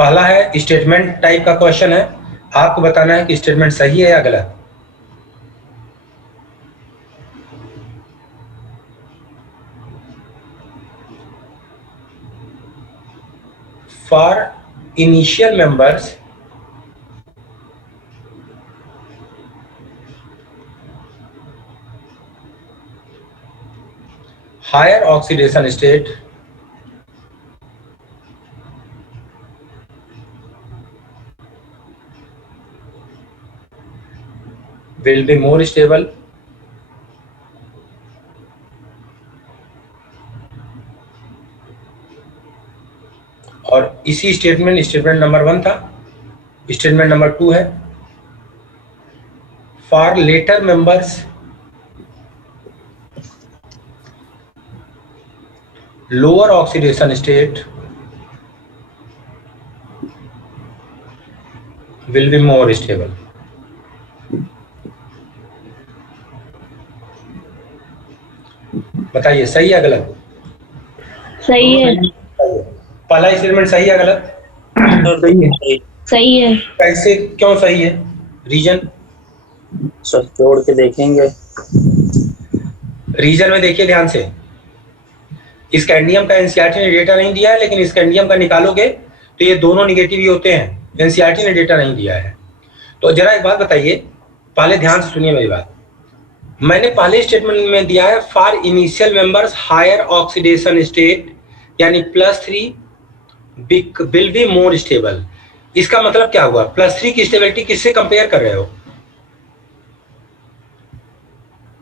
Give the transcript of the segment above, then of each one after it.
पहला है statement type का क्वेश्चन है, आपको बताना है कि स्टेटमेंट सही है या गलत। For initial members higher oxidation state will be more stable और इसी स्टेटमेंट नंबर 1 था। स्टेटमेंट नंबर 2 है for letter members lower oxidation state will be more stable। बताइए सही या गलत? सही है। पहला स्टेटमेंट सही या गलत? सही है। सही है। कैसे, क्यों सही है, रीजन? सर जोड़ के देखेंगे। रीजन में देखिए ध्यान से, स्कैंडियम का एनसीईआरटी ने डेटा नहीं दिया है, लेकिन स्कैंडियम का निकालोगे तो ये दोनों निगेटिव ही होते हैं। एनसीईआरटी ने डेटा नहीं दिया है। तो जरा एक बात बताइए, पहले ध्यान से सुनिए मेरी बात। मैंने पहले स्टेटमेंट में दिया है for initial members higher oxidation state यानी +3 विल बी मोर स्टेबल। इसका मतलब क्या हुआ? +3 की स्टेबिलिटी किससे कंपेयर कर रहे हो?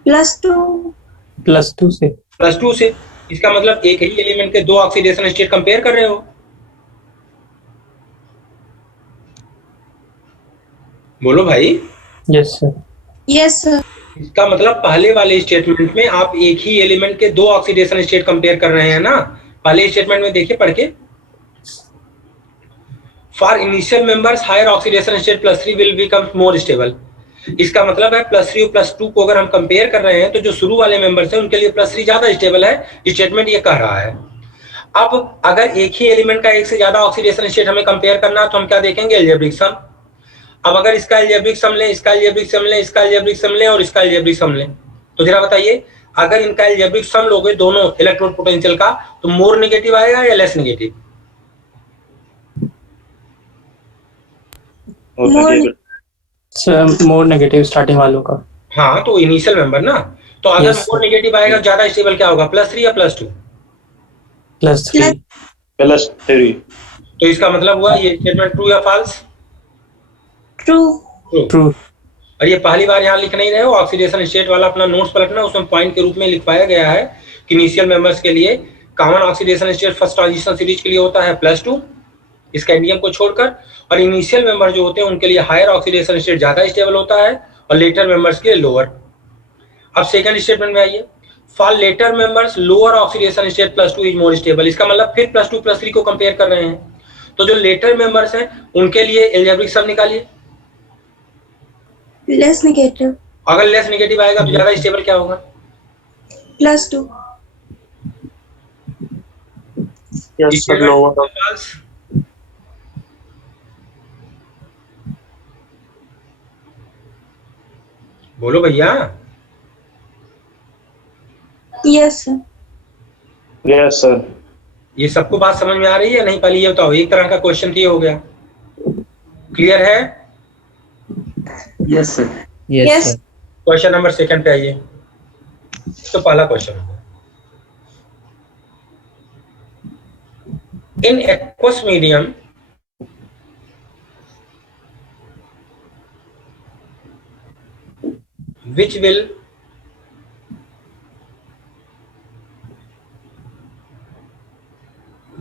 +2 से। +2 से। इसका मतलब एक ही एलिमेंट के 2 ऑक्सीडेशन स्टेट कंपेयर कर रहे हो। बोलो भाई। Yes sir. Yes sir. इसका मतलब पहले वाले स्टेटमेंट में आप एक ही एलिमेंट के 2 ऑक्सीडेशन स्टेट कंपेयर कर रहे हैं ना। पहले स्टेटमेंट में देखिए पढ़ के, for initial members higher oxidation state +3 will become more stable. इसका मतलब है +3 और +2 को अगर हम कंपेयर कर रहे हैं तो जो शुरू वाले मेंबर्स हैं उनके लिए +3 ज्यादा स्टेबल है। स्टेटमेंट ये कह रहा है। अब अगर एक ही एलिमेंट का एक से ज्यादा ऑक्सीडेशन स्टेट हमें कंपेयर करना है तो हम क्या देखेंगे? अलजेब्रिक सम। अब अगर इसका अलजेब्रिक सम लें, इसका अलजेब्रिक सम लें, इसका अलजेब्रिक सम लें और इसका अलजेब्रिक सम लें, तो जरा बताइए अगर इनका अलजेब्रिक सम लोगे दोनों इलेक्ट्रोड पोटेंशियल का तो मोर नेगेटिव आएगा या less negative? More negative starting वालों का। हाँ तो इनिशियल मेंबर ना, तो अगर Yes, मोर नेगेटिव आएगा ज्यादा स्टेबल क्या होगा? +3 या +2? +3। तो इसका मतलब हुआ ये स्टेटमेंट ट्रू या फॉल्स? ट्रू। और ये पहली बार यहाँ लिख नहीं रहे हो, ऑक्सीडेशन स्टेट वाला अपना नोट्स पलटना, उसमें पॉइंट के रूप में लिखवाया गया है कि इनिशियल मेंबर्स के लिए common oxidation state first transition series के लिए होता है +2 स्कैंडियम को छोड़कर, और इनिशियल मेंबर जो होते हैं उनके लिए हायर ऑक्सीडेशन स्टेट ज्यादा स्टेबल होता है और लेटर मेंबर्स के लिए लोअर। अब सेकंड स्टेटमेंट में आइए, for letter members lower oxidation state +2 is more stable. इसका मतलब फिर +2 +3 को कंपेयर कर रहे हैं, तो जो लेटर मेंबर्स हैं उनके लिए अलजेब्रिक सम निकालिए। Less negative. अगर लेस नेगेटिव आएगा तो ज्यादा स्टेबल क्या होगा? +2। Yes sir. लोअर। बोलो भैया। Yes sir. Yes sir. ये सबको बात समझ में आ रही है नहीं? पहले ये बताओ, एक तरह का क्वेश्चन ये हो गया, क्लियर है? Yes sir. Yes. Question number 2 पे आइए। तो पहला question, in aqueous medium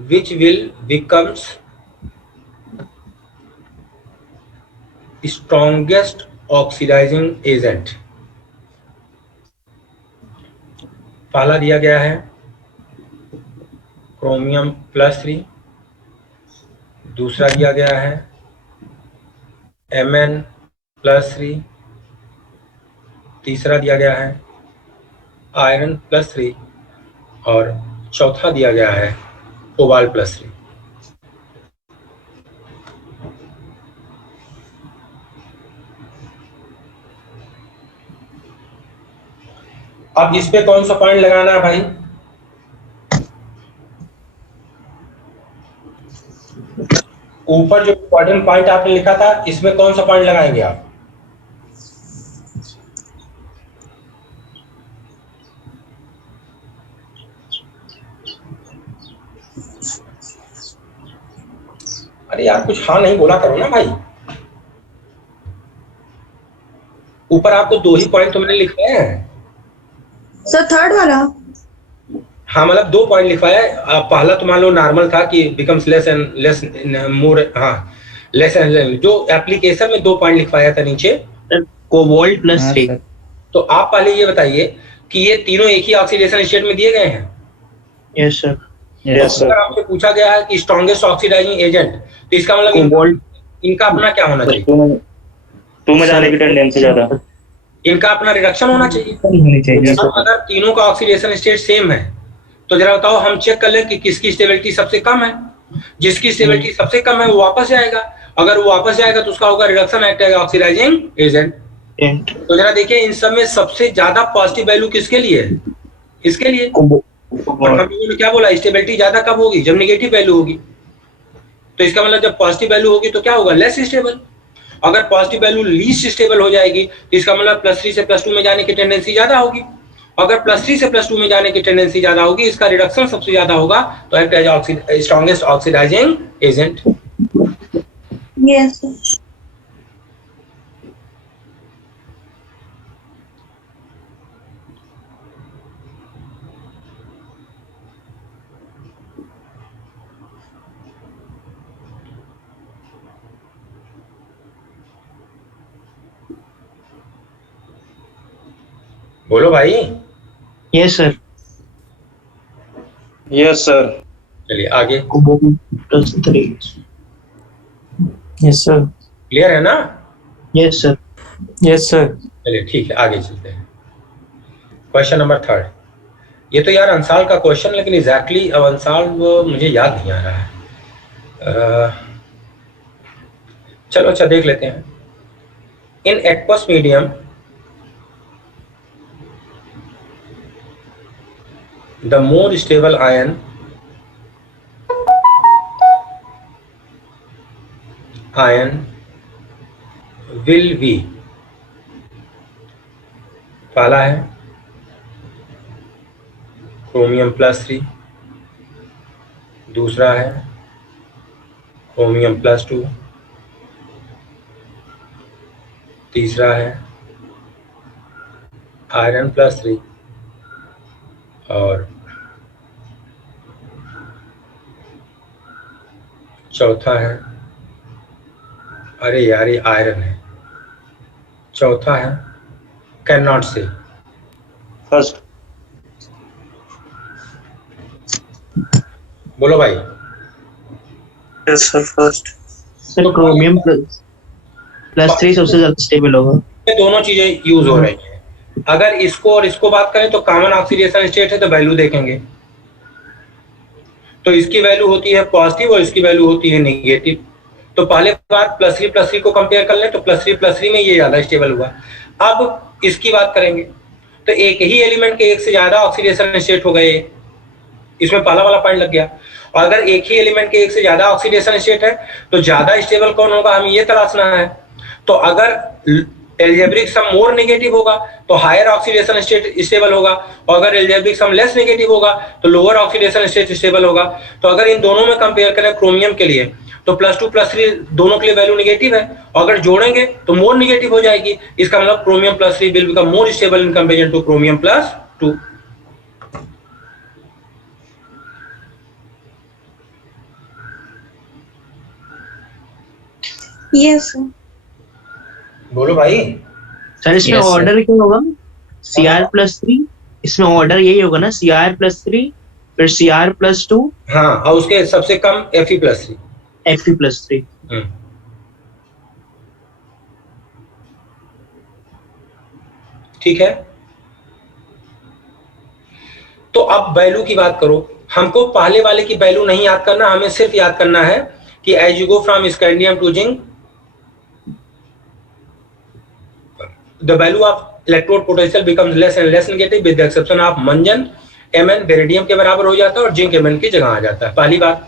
which will becomes strongest oxidizing agent। पहला दिया गया है क्रोमियम +3, दूसरा दिया गया है Mn+3, तीसरा दिया गया है आयरन +3 और चौथा दिया गया है कोबाल्ट +3। अब इस पे कौन सा पॉइंट लगाना है भाई? ऊपर जो इम्पोर्टेंट पॉइंट आपने लिखा था, इसमें कौन सा पॉइंट लगाएंगे आप? अरे यार कुछ हाँ नहीं बोला करो ना भाई। ऊपर आपको 2 ही पॉइंट तो मैंने लिखवाए हैं। सर थर्ड वाला? हाँ मतलब 2 पॉइंट लिखवाया है। पहला तो मान लो नॉर्मल था कि becomes less and less more, हाँ लेस एंड, जो एप्लीकेशन में 2 पॉइंट लिखवाया था नीचे, कोबाल्ट प्लस 3। तो आप पहले ये बताइए कि ये तीनों एक ही ऑक्सीडेशन स्टेट में दिए गए हैं? Yes sir. Yes sir. अगर आपसे पूछा गया है कि स्ट्रॉन्गेस्ट ऑक्सीडाइजिंग एजेंट, तो इसका मतलब कोबाल्ट इनका अपना क्या होना चाहिए? 2 में जाने की टेंडेंसी ज्यादा। इनका अपना रिडक्शन होना चाहिए। होनी चाहिए। अब अगर तीनों का ऑक्सीडेशन स्टेट सेम है, तो जरा बताओ हम चेक कर लें कि किसकी स्टेबिलिटी सबसे कम है। जिसकी स्टेबिलिटी सबसे कम है वो वापस जाएगा। अगर वो वापस जाएगा तो उसका होगा रिडक्शन एक्ट ऑक्सीडाइजिंग एजेंट। तो जरा देखिए इन सब में सबसे ज्यादा पॉजिटिव वैल्यू किसके लिए है? इसके लिए। और हम लोगों ने क्या बोला, स्टेबिलिटी ज्यादा कब होगी? जब नेगेटिव वैल्यू होगी। तो इसका मतलब जब पॉजिटिव वैल्यू होगी तो क्या होगा? Less stable. अगर पॉजिटिव वैल्यू लीस्ट स्टेबल हो जाएगी तो इसका मतलब +3 से +2 में जाने की टेंडेंसी ज्यादा होगी। अगर +3 से +2 में जाने की टेंडेंसी ज्यादा होगी, इसका रिडक्शन सबसे ज्यादा होगा, तो act as strongest oxidising agent. Yes sir. बोलो भाई। Yes sir. Yes sir. चलिए आगे। प्लस 3। Yes sir. क्लियर है ना? Yes sir. Yes sir. चलिए ठीक है, आगे चलते हैं। Question number 3। ये तो यार अंसाल का क्वेश्चन, लेकिन एग्जैक्टली अब अंसाल वो मुझे याद नहीं आ रहा है। चलो अच्छा देख लेते हैं। In aqueous medium the more stable ion will be, पहला है क्रोमियम +3, दूसरा है क्रोमियम +2, तीसरा है आयरन +3 और चौथा है, अरे यार ये आयरन है, चौथा है कैन नॉट से। फर्स्ट। बोलो भाई। Yes sir first. Sir chromium +3 सबसे ज्यादा स्टेबल होगा। ये दोनों चीजें यूज हो रही हैं। अगर इसको और इसको बात करें तो कॉमन ऑक्सीडेशन स्टेट है, तो वैल्यू देखेंगे तो इसकी वैल्यू होती है पॉजिटिव और इसकी वैल्यू होती है नेगेटिव। तो पहले बात +3 को कंपेयर कर लें तो +3 में ये ज्यादा स्टेबल हुआ। अब इसकी बात करेंगे तो एक ही एलिमेंट के एक से ज्यादा ऑक्सीडेशन स्टेट हो गए, इसमें पहला वाला पॉइंट लग गया। और अगर एक ही एलिमेंट के एक से ज्यादा ऑक्सीडेशन स्टेट है तो ज्यादा स्टेबल कौन होगा, हमें ये तलाशना है। तो अगर एल्जेब्रिक सम मोर नेगेटिव होगा तो हायर ऑक्सीडेशन स्टेट स्टेबल होगा, और अगर एल्जेब्रिक सम लेस नेगेटिव होगा तो लोअर ऑक्सीडेशन स्टेट स्टेबल होगा। तो अगर इन दोनों में कंपेयर करें क्रोमियम के लिए तो +2 +3 दोनों के लिए वैल्यू नेगेटिव है, और अगर जोड़ेंगे तो मोर नेगेटिव हो जाएगी। इसका मतलब chromium +3 will become more stable in comparison two chromium +2। Yes sir. बोलो भाई। सर इसमें Yes, sir. ऑर्डर क्या होगा? Cr+3, इसमें ऑर्डर यही होगा ना, Cr+3 फिर Cr+2 हाँ, और उसके सबसे कम Fe+3। Fe+3। ठीक है। तो अब वैल्यू की बात करो। हमको पहले वाले की वैल्यू नहीं याद करना, हमें सिर्फ याद करना है कि as you go from scandium to zinc the value of electrode potential becomes less and less negative with the exception of manganese, Mn बेरिडियम के बराबर हो जाता है और जिंक Mn की जगह आ जाता है, पहली बात।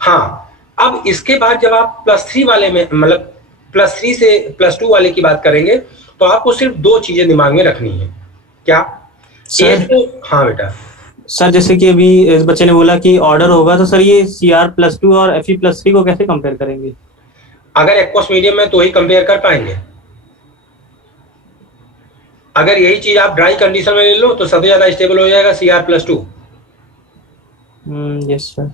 हाँ, अब इसके बाद जब आप +3 वाले में, मतलब +3 से +2 वाले की बात करेंगे, तो आपको सिर्फ 2 चीजें दिमाग में रखनी है। क्या? एक तो, हाँ बेटा सर जैसे कि अभी इस बच्चे ने बोला कि ऑर्डर होगा, तो सर ये Cr+2 और Fe+3 को कैसे कंपेयर करेंगे? अगर एक्वस मीडियम में तो ही कंपेयर कर पाएंगे। अगर यही चीज आप ड्राई कंडीशन में ले लो तो सबसे ज्यादा स्टेबल हो जाएगा Cr+2। Yes sir.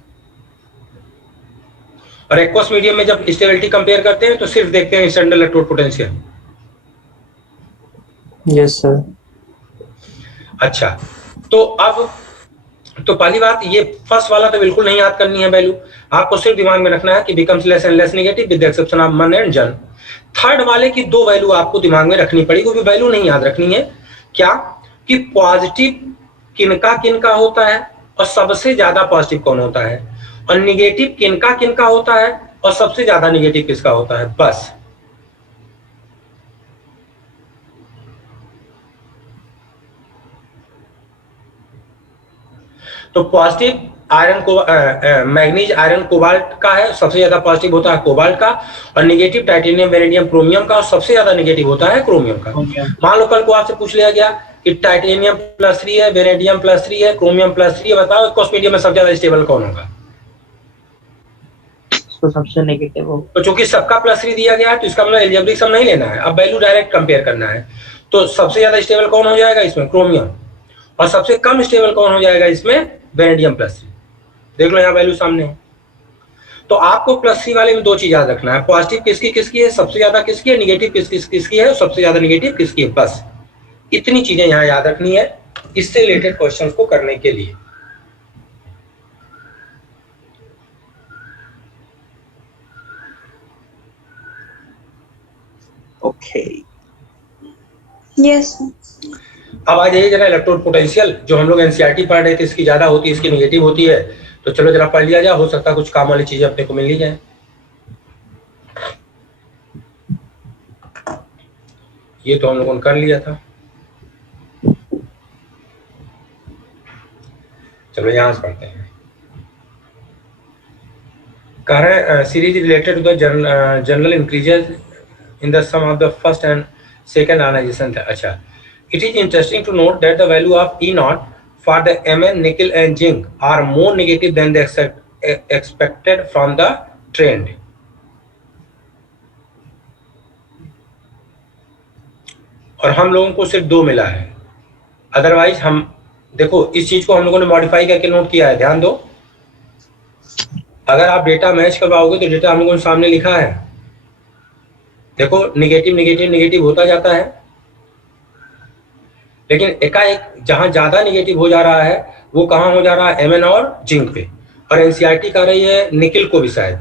और एक्वस मीडियम में जब स्टेबिलिटी कंपेयर करते हैं तो सिर्फ देखते हैं standard electrode potential. Yes sir. अच्छा, तो अब तो पहली बात, ये फर्स्ट वाला तो बिल्कुल नहीं याद करनी है वैल्यू, आपको सिर्फ दिमाग में रखना है कि becomes less and less negative with the exception of मन एंड जन। थर्ड वाले की 2 वैल्यू आपको दिमाग में रखनी पड़ेगी, वो भी वैल्यू नहीं याद रखनी है। क्या? कि पॉजिटिव किनका किनका होता है और सबसे ज्यादा पॉजिटिव कौन होता है, और निगेटिव किनका किनका होता है और सबसे ज्यादा निगेटिव किसका होता है, बस। तो पॉजिटिव आयरन को मैग्नीज आयरन कोबाल्ट का है, सबसे ज्यादा पॉजिटिव होता है कोबाल्ट का, और निगेटिव टाइटेनियम वेनेडियम क्रोमियम का, और सबसे ज्यादा निगेटिव होता है क्रोमियम का। मान लो कल को आपसे पूछ लिया गया कि टाइटेनियम +3 है, वेनेडियम +3 है, क्रोमियम +3 है, बताओ कॉस्मेडियम में सबसे ज्यादा स्टेबल कौन होगा? तो सबसे नेगेटिव हो। तो चूंकि सबका +3 दिया गया है तो इसका मतलब एल्जेब्रिक सम नहीं लेना है, अब वैल्यू डायरेक्ट कंपेयर करना है। तो सबसे ज्यादा स्टेबल कौन हो जाएगा इसमें? क्रोमियम। और सबसे कम स्टेबल कौन हो जाएगा इसमें? वेनेडियम +3। देख लो यहाँ वैल्यू सामने है। तो आपको +3 वाले में 2 चीज याद रखना है, पॉजिटिव किसकी किसकी है, सबसे ज्यादा किसकी है, निगेटिव किसकी है, सबसे ज्यादा निगेटिव किसकी है, बस इतनी चीजें यहाँ याद रखनी है इससे रिलेटेड क्वेश्चंस को करने के लिए। Okay, yes sir. अब आ जाइए जरा इलेक्ट्रोड पोटेंशियल, जो हम लोग एनसीईआरटी पढ़ रहे थे, इसकी ज्यादा होती है, इसकी निगेटिव होती है। तो चलो जरा पढ़ लिया जाए, हो सकता है कुछ काम वाली चीजें अपने को मिल ही जाए। ये तो हम लोगों ने कर लिया था, चलो यहां से पढ़ते हैं। कह रहे series related to the general increases in the sum of the first and second ionisation. अच्छा, it is interesting to note that the value of E0 for the Mn, nickel and zinc are more negative than the expected from the trend. और हम लोगों को सिर्फ 2 मिला है, otherwise हम देखो इस चीज को हम लोगों ने मॉडिफाई करके नोट किया है, ध्यान दो। अगर आप डेटा मैच करवाओगे तो डेटा हम लोगों ने सामने लिखा है, देखो निगेटिव निगेटिव निगेटिव होता जाता है, लेकिन एकाएक जहां ज्यादा निगेटिव हो जा रहा है वो कहां हो जा रहा है? Mn और जिंक पे। और एनसीईआरटी कर रही है निकिल को भी, शायद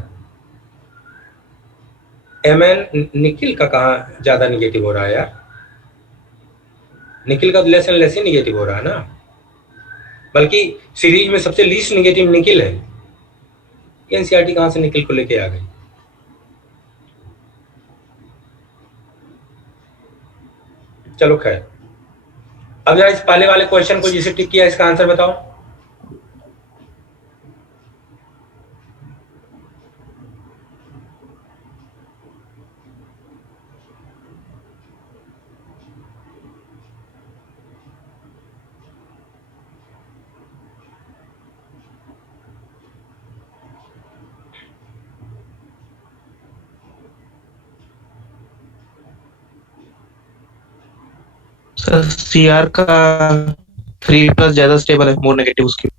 Mn निकिल का कहां ज्यादा निगेटिव हो रहा है यार? निकिल का less and less he negative हो रहा है ना, बल्कि सीरीज में सबसे लीस्ट निगेटिव निकिल है। एनसीईआरटी कहां से निकिल को लेके आ गई? चलो खैर, अब जरा इस पहले वाले क्वेश्चन को जिसे टिक किया इसका आंसर बताओ। सर सीआर का 3+ ज्यादा स्टेबल है, मोर नेगेटिव उसकी।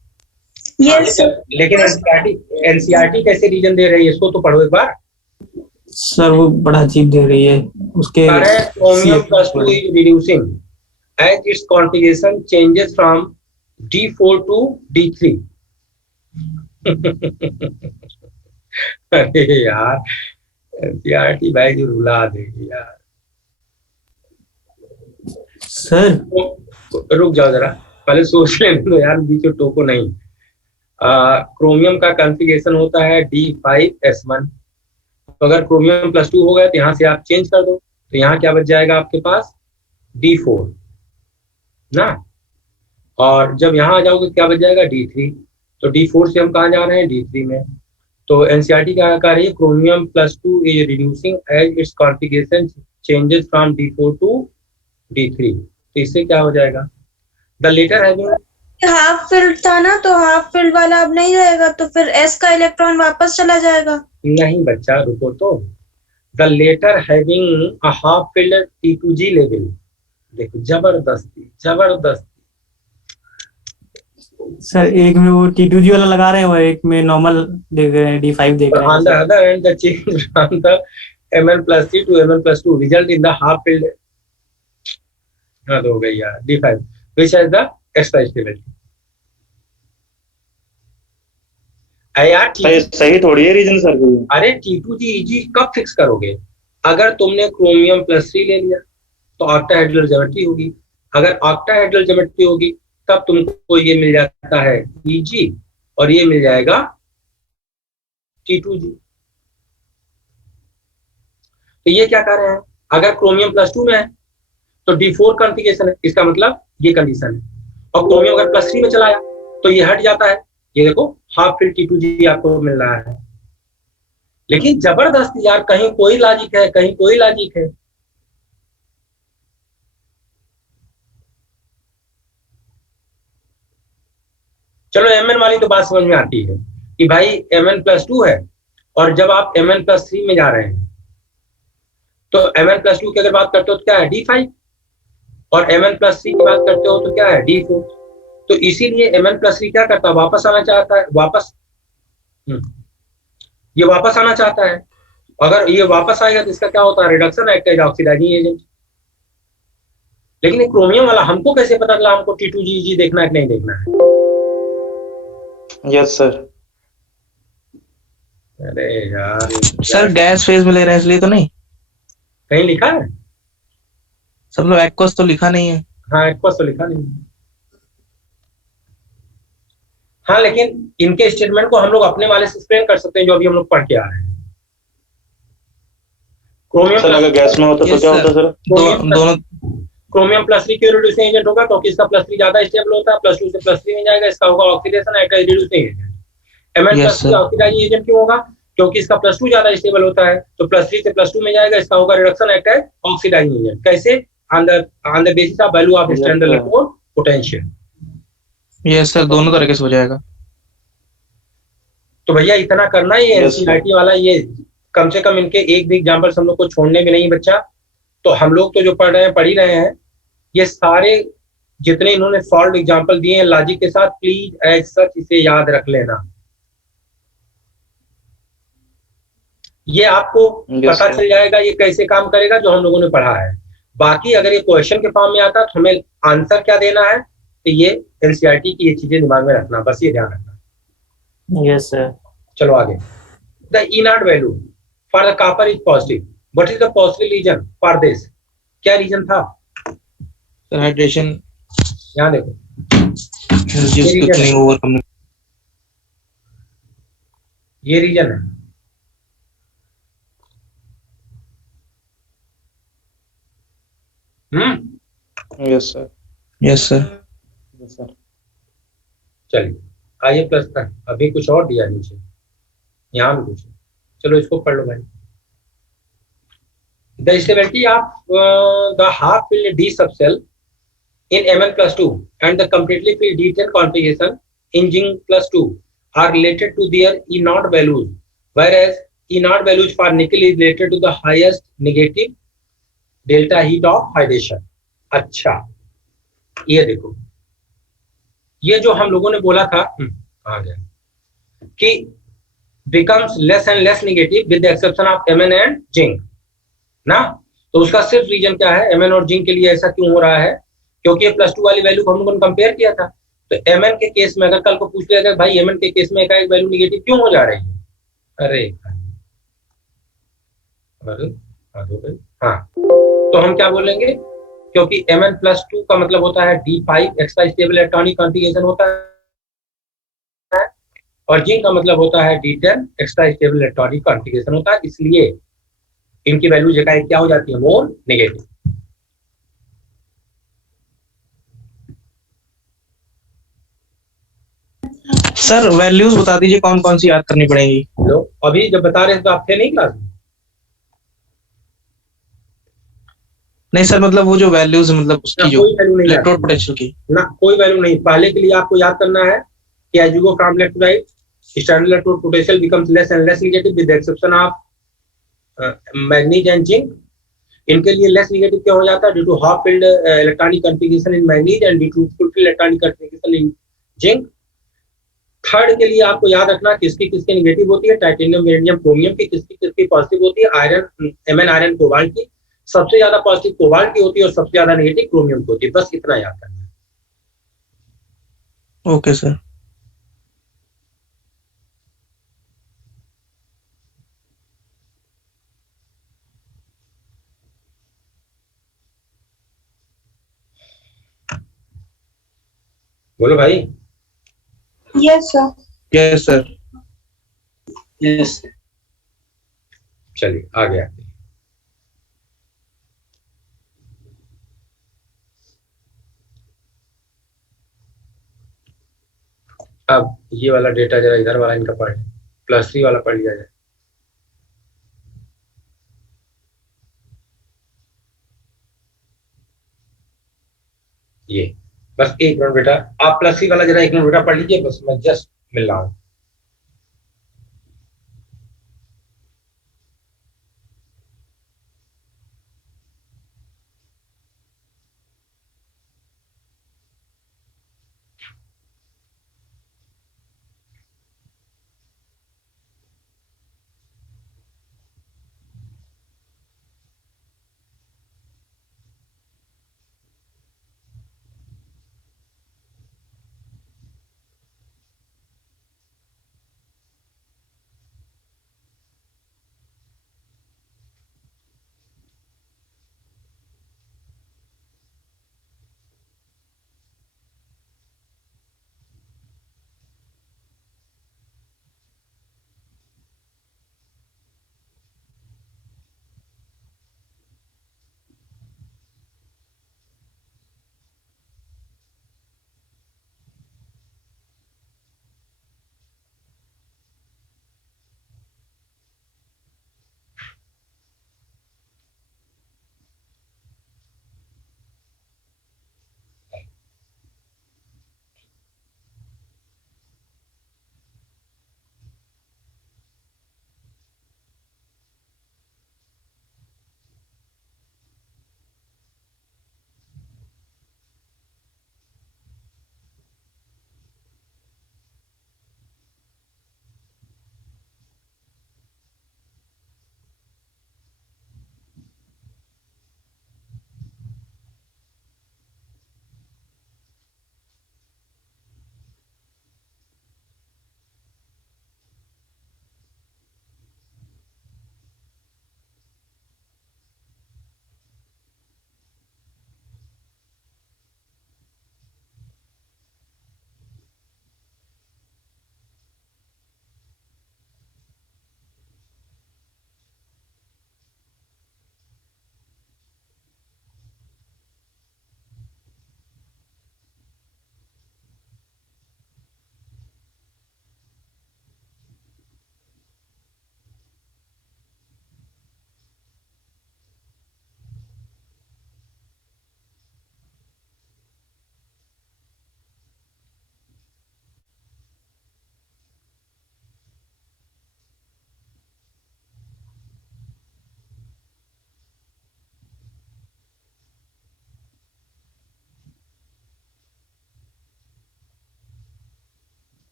Yes sir. लेकिन एनसीईआरटी कैसे रीजन दे रही है इसको तो पढ़ो एक बार। सर वो बड़ा अजीब दे रही है उसके। Chromium +2 is reducing as its configuration changes from D4 to D3. अरे यार एनसीईआरटी भाई जो रुला देगी यार। सर रुक जाओ जरा, पहले सोच लेने दो यार, बीच में टोको नहीं। क्रोमियम का कॉन्फ़िगरेशन होता है D5S1। तो अगर क्रोमियम +2 हो गया तो यहाँ से आप चेंज कर दो, तो यहाँ क्या बच जाएगा आपके पास? D4 ना, और जब यहाँ आ जाओगे क्या बच जाएगा D3। तो D4 से हम कहाँ जा रहे हैं, D3 में। तो एनसीईआरटी क्या कह रही है, chromium +2 is reducing as its configuration changes from D4 to D3। तो इससे क्या हो जाएगा, the latter having, half filled था ना, तो हाफ फिल्ड वाला अब नहीं रहेगा, तो फिर S का इलेक्ट्रॉन वापस चला जाएगा। नहीं बच्चा रुको तो, the latter having a half filled T2G level. देखो जबरदस्ती जबरदस्ती, सर एक में वो T2G वाला लगा रहे हैं और एक में नॉर्मल देख रहे हैं, D5 देख रहे on the हैं। other hand the change from the Mn+3 to Mn+2 result in the half filled, हो गई यार, D5 which has the extra stability। यार सही थोड़ी है रीजन सर। अरे T2G कब फिक्स करोगे, अगर तुमने क्रोमियम+3 ले लिया तो ऑक्टाहेड्रल ज्योमेट्री होगी, अगर ऑक्टाहेड्रल ज्योमेट्री होगी तब तुमको ये मिल जाता है Eg और ये मिल जाएगा T2G। तो ये क्या कर रहे हैं, अगर क्रोमियम+2 में है तो D4 कॉन्फ़िगरेशन है, इसका मतलब ये कंडीशन है, और क्रोमियम अगर +3 में चला आया तो ये हट जाता है, ये देखो हाफ फिल्ड T2G आपको मिल रहा है। लेकिन जबरदस्ती यार, कहीं कोई लॉजिक है कहीं कोई लॉजिक है। चलो Mn वाली तो बात समझ में आती है कि भाई Mn+2 है, और जब आप Mn+3 में जा रहे हैं तो Mn+2 की अगर बात करते हो तो क्या है D5, और Mn+3 की बात करते हो तो क्या है D4। तो इसीलिए Mn+3 क्या करता है, वापस आना चाहता है, वापस ये वापस आना चाहता है। अगर ये वापस आएगा तो इसका क्या होता है, reduction act as oxidising agent. लेकिन ये क्रोमियम वाला हमको कैसे पता चला हमको T2G देखना है कि नहीं देखना है। Yes sir. अरे यार सर गैस फेज में ले रहे हैं इसलिए तो नहीं, कहीं लिखा है, सब लोग एक्वस तो लिखा नहीं है। हाँ एक्वस तो लिखा नहीं है। हाँ लेकिन इनके स्टेटमेंट को हम लोग अपने वाले से एक्सप्लेन कर सकते हैं जो अभी हम लोग पढ़ के आ रहे हैं। क्रोमियम सर अगर गैस में होता तो क्या होता सर? दोनों क्रोमियम+3 क्यों रिड्यूसिंग एजेंट होगा, क्योंकि इसका +3 ज्यादा स्टेबल होता है, +2 से +3 में जाएगा, इसका होगा oxidation act as reducing agent. Mn+3 oxidising agent क्यों होगा, क्योंकि इसका +2 ज्यादा स्टेबल होता है, तो +3 से +2 में जाएगा, इसका होगा reduction act as oxidising agent. कैसे, on the basis of value of standard electron potential. Yes sir, दोनों तरीके से हो जाएगा। तो भैया इतना करना ही है एनसीईआरटी वाला, ये कम से कम इनके एक भी एग्जाम्पल हम लोग को छोड़ने भी नहीं बच्चा। तो हम लोग तो जो पढ़ रहे हैं पढ़ ही रहे हैं, ये सारे जितने इन्होंने सॉल्व एग्जाम्पल दिए हैं लॉजिक के साथ, प्लीज एज सच इसे याद रख लेना। ये आपको पता चल जाएगा ये कैसे काम करेगा जो हम लोगों ने पढ़ा है। बाकी अगर ये क्वेश्चन के फॉर्म में आता तो हमें आंसर क्या देना है, तो ये एनसीईआरटी की ये चीजें दिमाग में रखना, बस ये ध्यान रखना। Yes sir. चलो आगे। The E0 value for the copper is positive, what is the positive reason for this, क्या रीजन था सर? हाइड्रेशन, यहाँ देखो ये रीजन है। Yes sir. Yes sir. Yes sir. चलिए आइए प्लस तक, अभी कुछ और दिया नीचे, यहाँ भी कुछ है। चलो इसको पढ़ लो भाई। The stability of the half filled D subcell in Mn+2 and the completely filled D10 configuration in Zinc+2 are related to their E0 values, whereas E0 values for nickel is related to the highest negative delta heat of hydration। अच्छा ये देखो, ये जो हम लोगों ने बोला था आ गया कि becomes less and less negative with the exception of Mn and Zinc ना, तो उसका सिर्फ रीजन क्या है, Mn और Zinc के लिए ऐसा क्यों हो रहा है, क्योंकि ये +2 वाली वैल्यू को हम लोगों ने कंपेयर किया था। तो Mn के केस में अगर कल को पूछ लिया जाए भाई Mn के केस में एकाएक वैल्यू निगेटिव क्यों हो जा रही है, अरे हाँ, तो हम क्या बोलेंगे, क्योंकि Mn+2 का मतलब होता है D5 extra stable electronic configuration होता है, और जिंक का मतलब होता है D10 extra stable electronic configuration होता है, इसलिए इनकी वैल्यू जगह क्या हो जाती है, मोर नेगेटिव। सर वैल्यूज बता दीजिए कौन कौन सी याद करनी पड़ेगी। लो, अभी जब बता रहे थे तो आप थे नहीं क्लास में? नहीं सर, मतलब वो जो वैल्यूज मतलब ना, उसकी जो कोई वैल्यू नहीं याद इलेक्ट्रोड करना पोटेंशियल की। है। ना, कोई वैल्यू नहीं। पहले के लिए आपको याद करना है कि as you go from left to right, standard electrode potential becomes less and less negative with the exception of manganese and zinc. इनके लिए लेस नेगेटिव क्यों हो जाता है? Due to half filled electronic configuration in manganese and due to full filled electronic configuration in zinc. Third के लिए आपको याद रखना किसकी किसकी नेगेटिव होती है, टाइटेनियम, वेनेडियम, क्रोमियम की किसकी किसकी पॉजिटिव होती है, आयरन, एमएन आयरन, कोबाल्ट की सबसे ज्यादा पॉजिटिव कोबाल्ट की होती है और सबसे ज्यादा नेगेटिव क्रोमियम की होती है। बस इतना याद करना है। Okay sir. बोलो भाई। Yes sir. Yes sir. Yes. चलिए आगे आते हैं। अब ये वाला डेटा जरा इधर वाला इनका पढ़ लें, +3 वाला पढ़ लिया जाए। ये बस एक मिनट बेटा, आप +3 वाला जरा एक मिनट बेटा पढ़ लीजिए, बस मैं जस्ट मिल रहा हूँ।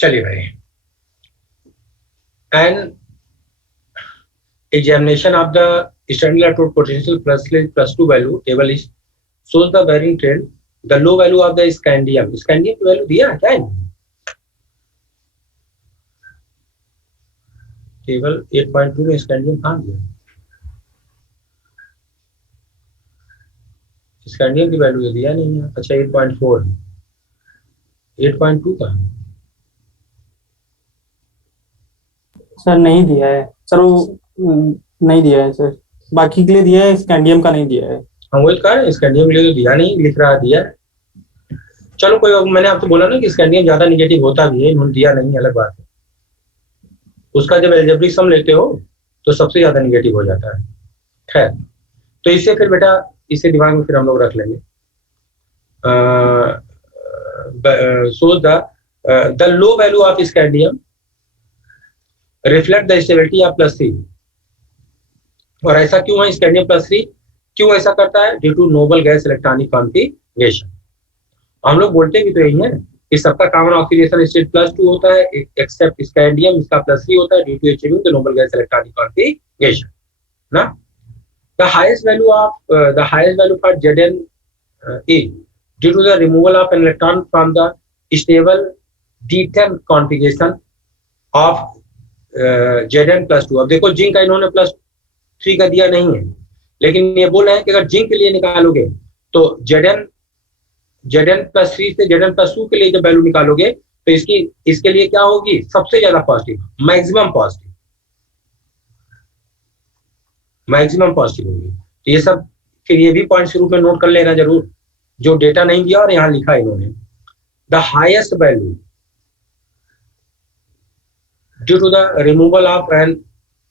चलिए भाई, and examination of the standard electrode potential plus 2 value table is shows the varying trend. The low value of the scandium की वैल्यू दिया है क्या? टेबल 8.2 में स्कैंडियम कहाँ दिया? स्कैंडियम की वैल्यू दिया नहीं है। अच्छा 8.4 8.2 का सर नहीं दिया है सर, वो नहीं दिया है सर, बाकी के लिए दिया है, स्कैंडियम का नहीं दिया है। हम वही कह रहे हैं, स्कैंडियम के लिए तो दिया नहीं, लिख रहा दिया है। चलो कोई, मैंने आपको बोला ना कि स्कैंडियम ज्यादा निगेटिव होता भी है, इन्होंने दिया नहीं, अलग बात है। उसका जब एल्जेब्रिक सम लेते हो तो सबसे ज्यादा निगेटिव हो जाता है। खैर, तो इससे फिर बेटा इसे दिमाग में फिर हम लोग रख लेंगे। So the low value of scandium reflect the stability of +3। और ऐसा क्यों है? स्कैंडियम +3 क्यों ऐसा करता है? Due to noble gas electronic configuration. हम लोग बोलते भी तो यही है कि सबका कॉमन ऑक्सीडेशन स्टेट +2 होता है एक्सेप्ट स्कैंडियम, इसका +3 होता है due to achieving the noble gas electronic configuration ना। The highest value for Zn is due to the removal of an electron from the stable D10 configuration of Zn+2। अब देखो zinc का इन्होंने +3 का दिया नहीं है, लेकिन ये बोल रहे हैं कि अगर जिंक के लिए निकालोगे तो Zn+3 से Zn+2 के लिए जब वैल्यू निकालोगे तो इसके लिए क्या होगी? सबसे ज्यादा पॉजिटिव, मैक्सिमम पॉजिटिव होगी। तो ये सब फिर ये भी पॉइंट्स के रूप में नोट कर लेना जरूर, जो डेटा नहीं दिया और यहाँ लिखा है इन्होंने। The highest value due to the removal of an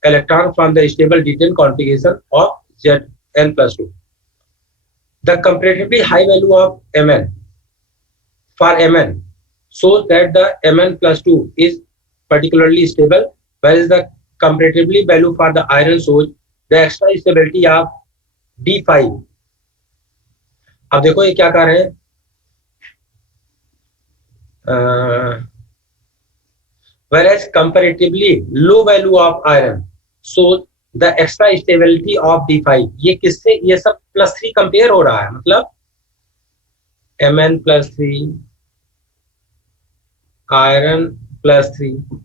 electron from the stable D10 configuration of Zn+2. The comparatively high value of Mn for Mn shows that the Mn+2 is particularly stable, whereas the comparatively value for the iron shows the extra stability of D5। अब देखो ये क्या कर रहे हैं, whereas comparatively low value of iron shows the extra stability of D5। ये किससे? ये सब +3 कंपेयर हो रहा है, मतलब Mn+3 आयरन +3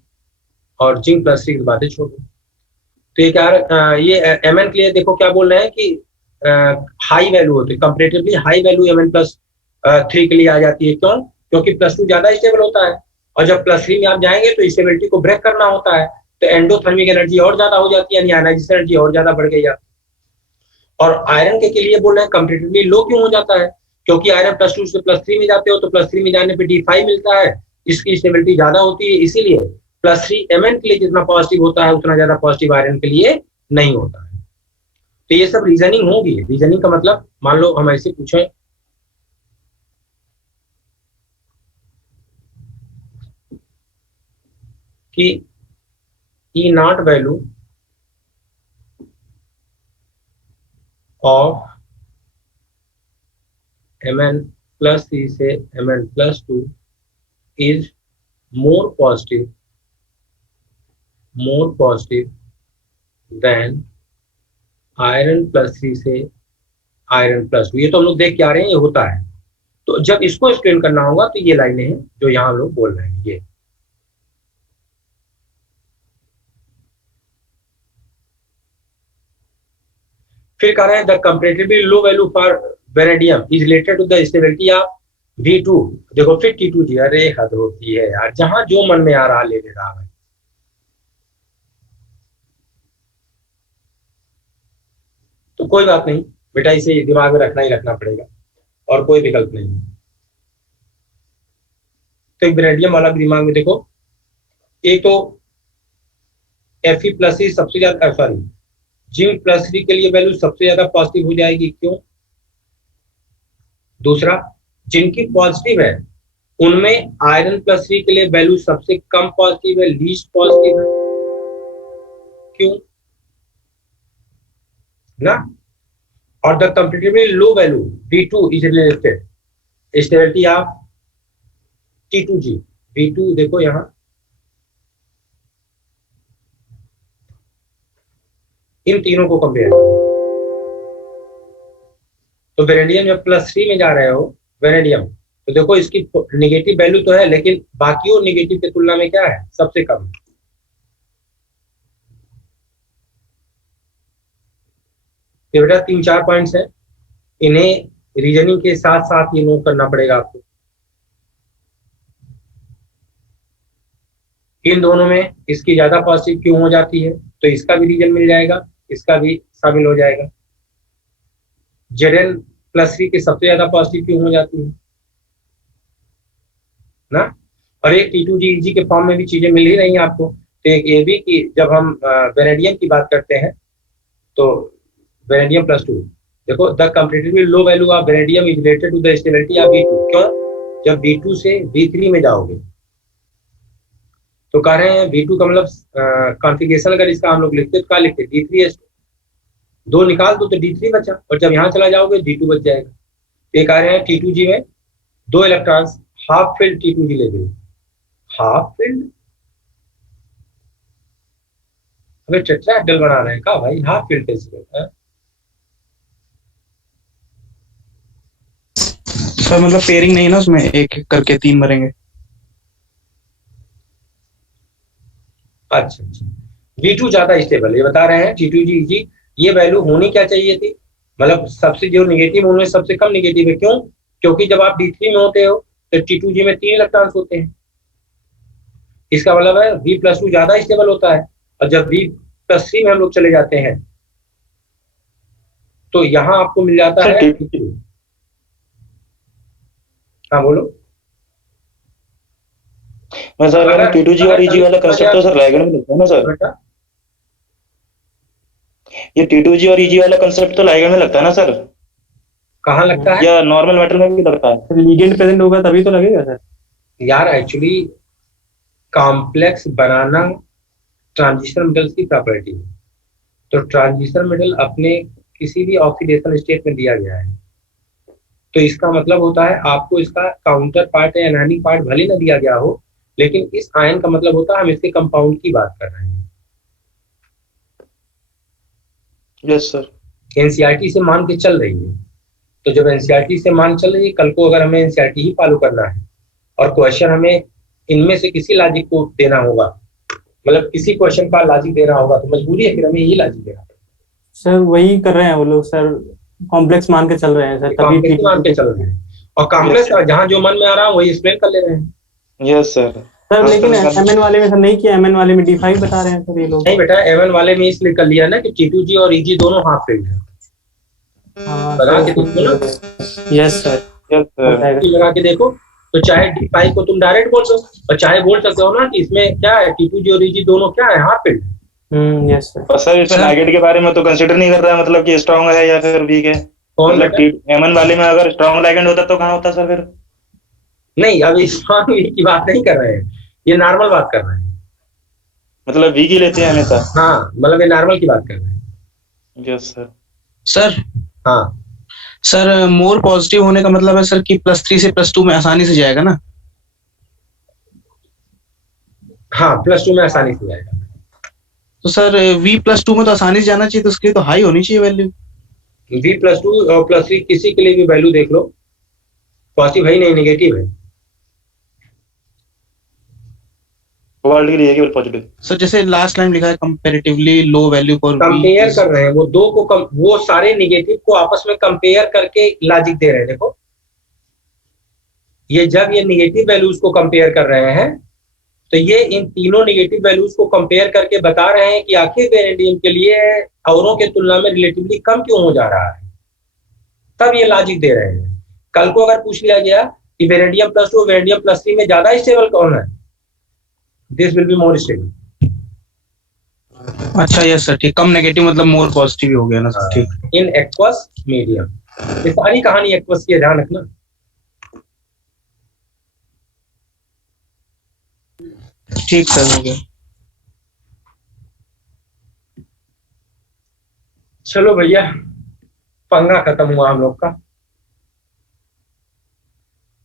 और जिंक +3 की बातें छोड़ दो। तो ये क्या ये Mn के लिए देखो क्या बोल रहे हैं कि हाई वैल्यू होती है, कंपैरेटिवली हाई वैल्यू Mn+3 के लिए आ जाती है। क्यों? क्योंकि +2 ज्यादा स्टेबल होता है और जब +3 में आप जाएंगे तो स्टेबिलिटी को ब्रेक करना होता है, तो एंडोथर्मिक एनर्जी और ज्यादा हो जाती है, यानी आयनाइजेशन एनर्जी और ज्यादा बढ़ गई जाती है। और आयरन के लिए बोल रहे हैं कंपैरेटिवली लो क्यों हो जाता है? क्योंकि आयरन +2 से +3 में जाते हो तो +3 में जाने पे D5 मिलता है, इसकी स्टेबिलिटी ज्यादा होती है, इसीलिए +3 Mn के लिए जितना पॉजिटिव होता है उतना ज्यादा पॉजिटिव आयरन के लिए नहीं होता है। तो ये सब रीजनिंग होगी। रीजनिंग का मतलब मान लो हम ऐसे पूछें कि E0 वैल्यू ऑफ Mn+3 से Mn+2 is more positive than iron+3 से iron+2। ये तो हम लोग देख के आ रहे हैं, ये होता है। तो जब इसको एक्सप्लेन करना होगा तो ये लाइनें हैं जो यहाँ हम लोग बोल रहे हैं। ये फिर कह रहे हैं the comparatively low value for vanadium is related to the stability of V2। देखो फिर T2 जी, अरे हद होती है यार, जहां जो मन में आ रहा ले रहा है। तो कोई बात नहीं बेटा, इसे दिमाग में रखना ही रखना पड़ेगा और कोई विकल्प नहीं। तो एक वेनेडियम वाला भी दिमाग में देखो, एक तो Fe+3 सबसे ज्यादा, सॉरी जिंक+3 के लिए वैल्यू सबसे ज्यादा पॉजिटिव हो जाएगी। क्यों? दूसरा, जिनकी पॉजिटिव है उनमें आयरन+3 के लिए वैल्यू सबसे कम पॉजिटिव है, लीस्ट पॉजिटिव है। क्यों ना? और the comparatively low value V2 is related stability of T2G। V2 देखो यहाँ इन तीनों को कंपेयर करो। तो वेनेडियम जब +3 में जा रहे हो वेनेडियम, तो देखो इसकी नेगेटिव वैल्यू तो है, लेकिन बाकियों नेगेटिव की तुलना में क्या है, सबसे कम। तो बेटा 3-4 पॉइंट्स हैं, इन्हें रीजनिंग के साथ साथ ये नोट करना पड़ेगा आपको। इन दोनों में इसकी ज्यादा पॉजिटिव क्यों हो जाती है, तो इसका भी रीजन मिल जाएगा, इसका भी शामिल हो जाएगा। Zn+3 की सबसे ज्यादा पॉजिटिव क्यों हो जाती है ना। और एक T2G के फॉर्म में भी चीजें मिल ही रही हैं आपको। तो एक ये भी कि जब हम वेनेडियम की बात करते हैं तो वेनेडियम +2, देखो the comparatively low value of vanadium is related to the stability of V2। क्यों, जब V2 से V3 में जाओगे तो कह रहे हैं V2 का मतलब कॉन्फ़िगरेशन अगर इसका हम लोग लिखते तो क्या लिखते, D3S, 2 निकाल दो तो D3 बचा, और जब यहाँ चला जाओगे D2 बच जाएगा। तो ये कह रहे हैं T2G में 2 इलेक्ट्रॉन्स हाफ फील्ड T2G ले गए। हाफ फील्ड, हमें टेट्राहेड्रल बना रहे हैं क्या भाई, हाफ फील्ड कैसे है? सर मतलब पेयरिंग नहीं ना उसमें, एक एक करके 3 मरेंगे। अच्छा, V2 ज्यादा स्टेबल, ये बता रहे हैं T2G ये वैल्यू होनी क्या चाहिए थी, मतलब सबसे जो निगेटिव उनमें सबसे कम निगेटिव है। क्यों, क्योंकि जब आप D3 में होते हो तो T2G में 3 इलेक्ट्रॉन्स होते हैं। इसका मतलब है V+2 ज्यादा स्टेबल होता है, और जब V+3 में हम लोग चले जाते हैं तो यहाँ आपको मिल जाता है T2। हाँ बोलो। सर अगर T2G और EG वाला कंसेप्ट तो सर लाइगेंड में लगता है ना सर, बेटा ये T2G और EG वाला कंसेप्ट तो लाइगेंड में लगता है ना सर, कहाँ लगता है या नॉर्मल मेटल में भी लगता है? लिगेंड प्रेजेंट होगा तभी तो लगेगा सर। यार, एक्चुअली कॉम्प्लेक्स बनाना ट्रांजिशन मेटल्स की प्रॉपर्टी है। तो ट्रांजिशन मेटल अपने किसी भी ऑक्सीडेशन स्टेट में दिया गया है, तो इसका मतलब होता है आपको इसका काउंटर पार्ट या एनायनिक पार्ट भले न दिया गया हो, लेकिन इस आयन का मतलब होता है हम इसके कंपाउंड की बात कर रहे हैं। Yes sir. एनसीईआरटी से मान के चल रही है, तो जब एनसीईआरटी से मान चल रही है, कल को अगर हमें एनसीईआरटी ही फॉलो करना है और क्वेश्चन हमें इनमें से किसी लॉजिक को देना होगा, मतलब किसी क्वेश्चन का लॉजिक देना होगा, तो मजबूरी है फिर हमें यही लॉजिक देना। सर वही कर रहे हैं वो लोग सर, कॉम्प्लेक्स मान के चल रहे हैं सर, कॉम्प्लेक्स मान के चल रहे हैं, और कॉम्प्लेक्स जहाँ जो मन में आ रहा है वही एक्सप्लेन कर ले रहे हैं। Yes sir. सर लेकिन एमएन वाले में सर नहीं किया, एमएन वाले में D5 बता रहे हैं सर ये लोग। नहीं बेटा, एमएन वाले में इसलिए कर लिया ना कि T2G और EG दोनों हाफ फील्ड है। लगा के देखो ना। Yes sir. Yes sir. लगा के देखो, तो चाहे D5 को तुम डायरेक्ट बोल दो, और चाहे बोल सकते हो ना कि इसमें क्या है, T2G और EG दोनों क्या है, हाफ फील्ड। Yes sir. और सर इसमें लाइगेंड के बारे में तो कंसीडर नहीं कर रहा है, मतलब कि स्ट्रांग है या फिर वीक है। कौन मतलब एमएन वाले में अगर स्ट्रांग लाइगेंड होता तो कहाँ होता सर फिर? नहीं, अभी स्ट्रांग की बात नहीं कर रहे हैं, ये नॉर्मल बात कर रहे हैं। मतलब वीक ही लेते हैं हमेशा। हाँ, मतलब ये नॉर्मल की बात कर रहे हैं। Yes sir. सर हाँ सर मोर पॉजिटिव होने का मतलब है सर कि +3 से +2 में आसानी से जाएगा ना? हाँ, +2 में आसानी से जाएगा। तो सर V+2 में तो आसानी से जाना चाहिए, तो उसके लिए तो हाई होनी चाहिए वैल्यू। V+2 और +3 किसी के लिए भी वैल्यू देख लो, पॉजिटिव है ही नहीं, नेगेटिव है। वर्ल्ड के लिए केवल पॉजिटिव। सर जैसे लास्ट लाइन लिखा है comparatively low value for compare कर रहे हैं, वो दो को वो सारे निगेटिव को आपस में कंपेयर करके लॉजिक दे रहे हैं। देखो, ये जब ये निगेटिव वैल्यूज को कंपेयर कर रहे हैं, तो ये इन तीनों निगेटिव वैल्यूज को कंपेयर करके बता रहे हैं कि आखिर वेनेडियम के लिए औरों के तुलना में रिलेटिवली कम क्यों हो जा रहा है, तब ये लॉजिक दे रहे हैं। कल को अगर पूछ लिया गया कि वेनेडियम +2 वेनेडियम +3 में ज्यादा स्टेबल कौन है, this will be more stable. अच्छा यस सर, ठीक। कम नेगेटिव मतलब मोर पॉजिटिव हो गया ना सर, ठीक। इन एक्वस मीडियम, ये सारी कहानी एक्वस की, ध्यान रखना। ठीक सर, हो गया। चलो भैया, पंगा खत्म हुआ हम लोग का।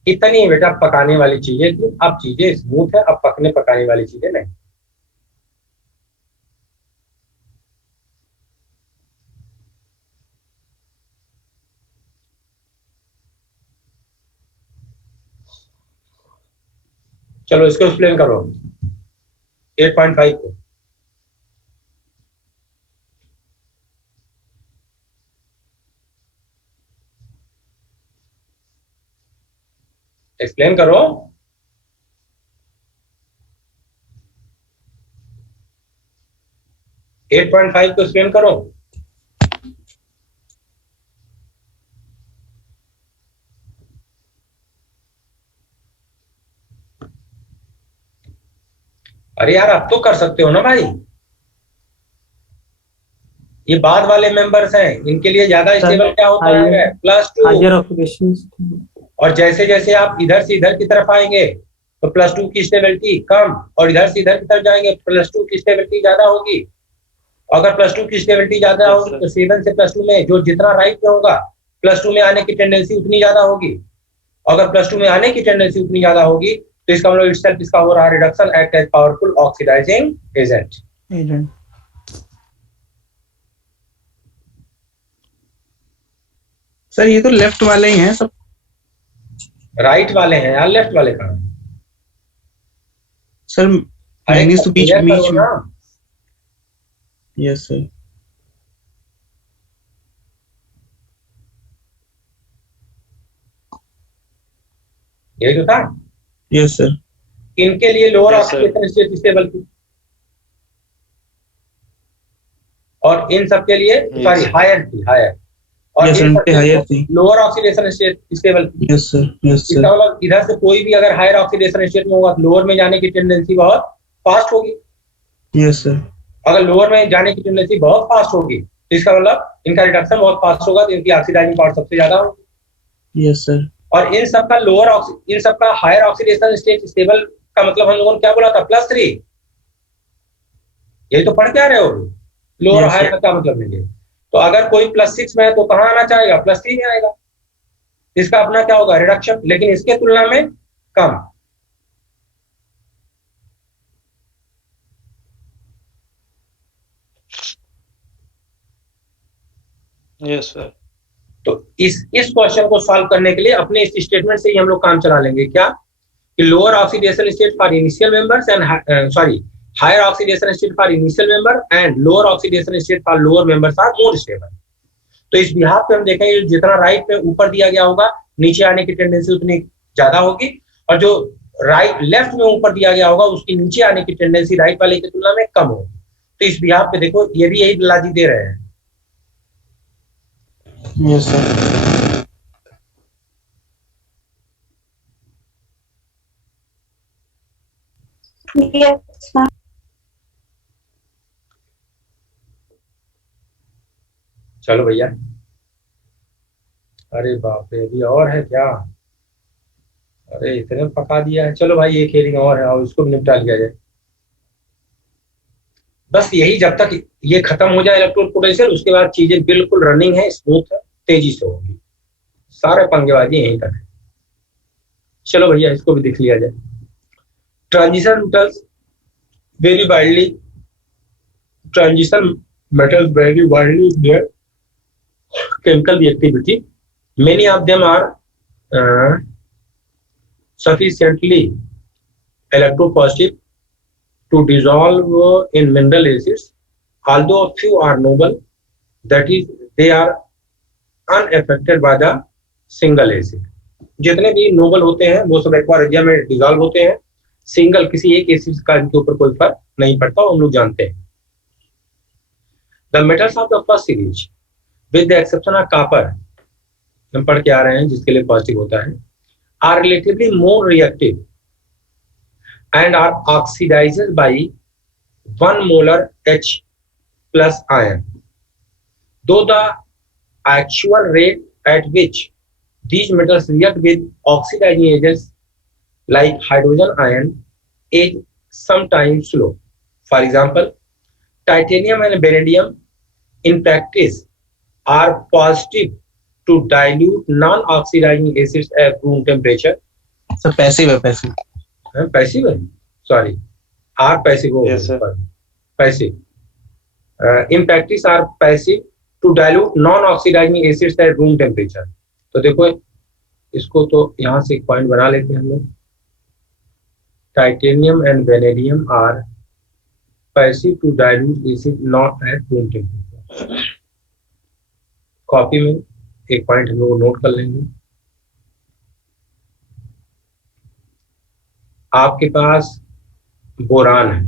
इतनी बेटा पकाने वाली चीजें थी, अब चीजें स्मूथ है, अब पकने पकाने वाली चीजें नहीं। चलो इसको एक्सप्लेन करो 8.5 को। एक्सप्लेन करो। एट पॉइंट फाइव को एक्सप्लेन करो। अरे यार अब तो कर सकते हो ना भाई, ये बाद वाले मेंबर्स हैं, इनके लिए ज्यादा स्टेबल क्या होता है +2। हायर ऑक्सीडेशन और जैसे जैसे आप इधर से इधर की तरफ आएंगे तो +2 की स्टेबिलिटी कम, और इधर से इधर की तरफ जाएंगे +2 की स्टेबिलिटी ज्यादा होगी। अगर +2 की स्टेबिलिटी ज्यादा होगी तो 7 से +2 में जो जितना राइट में होगा +2 में आने की टेंडेंसी उतनी ज्यादा होगी। अगर +2 में आने की टेंडेंसी उतनी ज्यादा होगी तो इसका मतलब इटसेल्फ इसका हो रहा है reduction act as powerful oxidising agent. Sir ये तो लेफ्ट वाले ही हैं सब। राइट वाले हैं यार, लेफ्ट वाले कहाँ हैं? सर मैंगनीज तो बीच clear बीच करो में। ना। Yes sir. यही तो था। Yes sir. इनके लिए lower Yes, sir. Oxidation state stable थी, और इन सब के लिए Yes, सॉरी sir. हायर थी, हायर। और Yes, इन उन सब पे के higher लिए थी। लोअर ऑक्सीडेशन स्टेट स्टेबल थी। Yes sir. यस इसका सर। मतलब इधर से कोई भी अगर हायर ऑक्सीडेशन स्टेट में होगा तो लोअर में जाने की टेंडेंसी बहुत फास्ट होगी। Yes sir. अगर लोअर में जाने की टेंडेंसी बहुत फास्ट होगी तो इसका मतलब इनका रिडक्शन बहुत फास्ट होगा, तो इनकी ऑक्सीडाइजिंग पावर सबसे ज्यादा होगी। Yes sir. और इन सबका इन सबका हायर ऑक्सीडेशन स्टेट स्टेबल का मतलब हम लोगों ने क्या बोला था +3। यही तो पढ़ के आ रहे हो। Lower Yes, higher sir. का क्या मतलब लेंगे? तो अगर कोई +6 में है तो कहाँ आना चाहेगा? +3 में आएगा। इसका अपना क्या होगा रिडक्शन, लेकिन इसके तुलना में कम। Yes sir. तो इस क्वेश्चन को सॉल्व करने के लिए अपने इस स्टेटमेंट से ही हम लोग काम चला लेंगे। क्या कि lower oxidation state for initial members and sorry higher oxidation state for initial member and lower oxidation state for lower members are more stable. तो इस बिहाफ पे हम देखेंगे जितना राइट में ऊपर दिया गया होगा नीचे आने की टेंडेंसी उतनी ज्यादा होगी, और जो राइट लेफ्ट में ऊपर दिया गया होगा उसकी नीचे आने की टेंडेंसी राइट वाले की तुलना में कम होगी। तो इस बिहाफ पे देखो ये भी यही लाजी दे रहे हैं। Yes sir. Yes, ma'am. चलो भैया। अरे बाप रे, अभी और है क्या? अरे इतने पका दिया है। चलो भाई एक हेयरिंग और है और इसको भी निपटा लिया जाए। बस यही, जब तक ये खत्म हो जाए इलेक्ट्रोड पोटेंशियल उसके बाद चीजें बिल्कुल रनिंग है, स्मूथ है, तेजी से होगी। सारे पंगेबाजी यहीं तक है। चलो भैया इसको भी देख लिया जाए। Transition metals very widely, transition metals vary widely in their chemical reactivity. Many of them are sufficiently electropositive to dissolve in mineral acids, although a few are noble, that is, they are unaffected by the single acid. जितने भी Nobel होते हैं वो सब aqua regia में dissolve होते हैं, single किसी एक एसिड का इनके ऊपर कोई फर्क नहीं पड़ता, हम लोग जानते हैं। The metals of the first series, with the exception of copper, हम पढ़ के आ रहे हैं जिसके लिए पॉजिटिव होता है, are relatively more reactive and are oxidized by 1 molar H plus ion. Though the actual rate at which these metals react with oxidizing agents like hydrogen ion is sometimes slow. For example, titanium and beryllium in practice are positive to dilute non-oxidizing acids at room temperature. Sir passive है, passive. Passive है, sorry, are passive. Yes, sir. Passive. In practice are passive to dilute non-oxidizing acids at room temperature. तो देखो इसको तो यहाँ से एक point बना लेते हैं हम लोग। titanium and vanadium are passive to dilute acid not at room temperature. Copy में एक पॉइंट हम लोग नोट कर लेंगे। आपके पास बोरान है,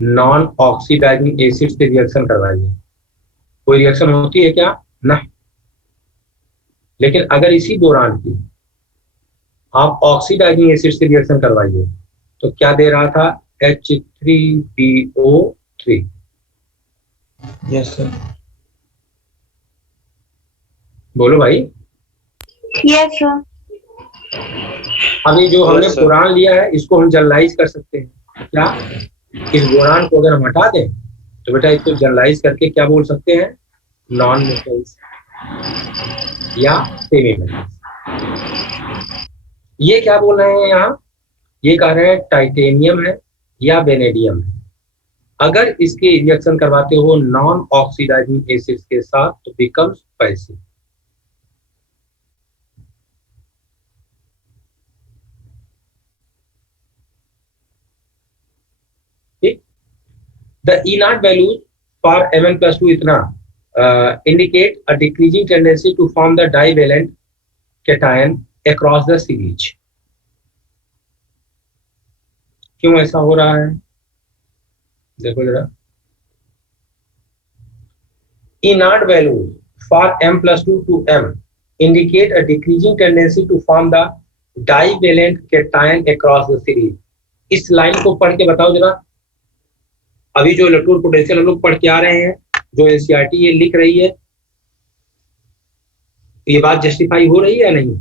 नॉन ऑक्सीडाइजिंग एसिड से रिएक्शन करवाइए। कोई रिएक्शन होती है क्या? नहीं। लेकिन अगर इसी बोरान की आप ऑक्सीडाइजिंग एसिड से रिएक्शन करवाइए तो क्या दे रहा था? H3PO3। Yes sir. बोलो भाई। Yes sir. अभी जो हमने Yes, sir. बोरान लिया है इसको हम जनरलाइज कर सकते हैं। क्या? इस बोरान को अगर हम हटा दें तो बेटा इसको जनरलाइज करके क्या बोल सकते हैं? नॉन मेटल्स या सेमी मेटल्स। ये क्या बोल रहे हैं यहाँ? ये कह रहे हैं टाइटेनियम है या वेनेडियम है, अगर इसके रिएक्शन करवाते हो नॉन ऑक्सीडाइजिंग एसिड्स के साथ तो बिकम्स पैसिव। ठीक। The E0 values for Mn+2 इतना indicate a decreasing tendency to form the divalent cation across the series। क्यों ऐसा हो रहा है? देखो जरा, E0 values for M+2 to M indicate a decreasing tendency to form the divalent cation across the series। इस line को पढ़ के बताओ जरा। अभी जो इलेक्ट्रोड पोटेंशियल हम लोग पढ़ के आ रहे हैं, जो एनसीईआरटी ये लिख रही है, ये बात जस्टिफाई हो रही है या नहीं?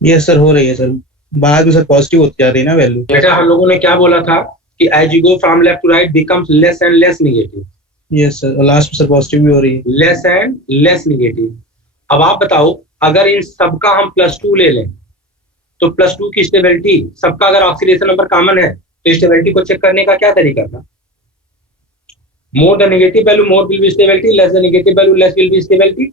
यस सर, हो रही है सर। बाद में सर पॉजिटिव होती जा रही है ना वैल्यू। बेटा हम लोगों ने क्या बोला था कि as you go from left to right becomes less and less negative. Yes sir, और लास्ट में सर पॉजिटिव भी हो रही है। Less and less negative. अब आप बताओ, अगर इन सबका हम +2 ले लें तो +2 की स्टेबिलिटी, सबका अगर ऑक्सीडेशन नंबर कॉमन है तो स्टेबिलिटी को चेक करने का क्या तरीका था? More the negative value more will be stability, less the negative value less will be stability.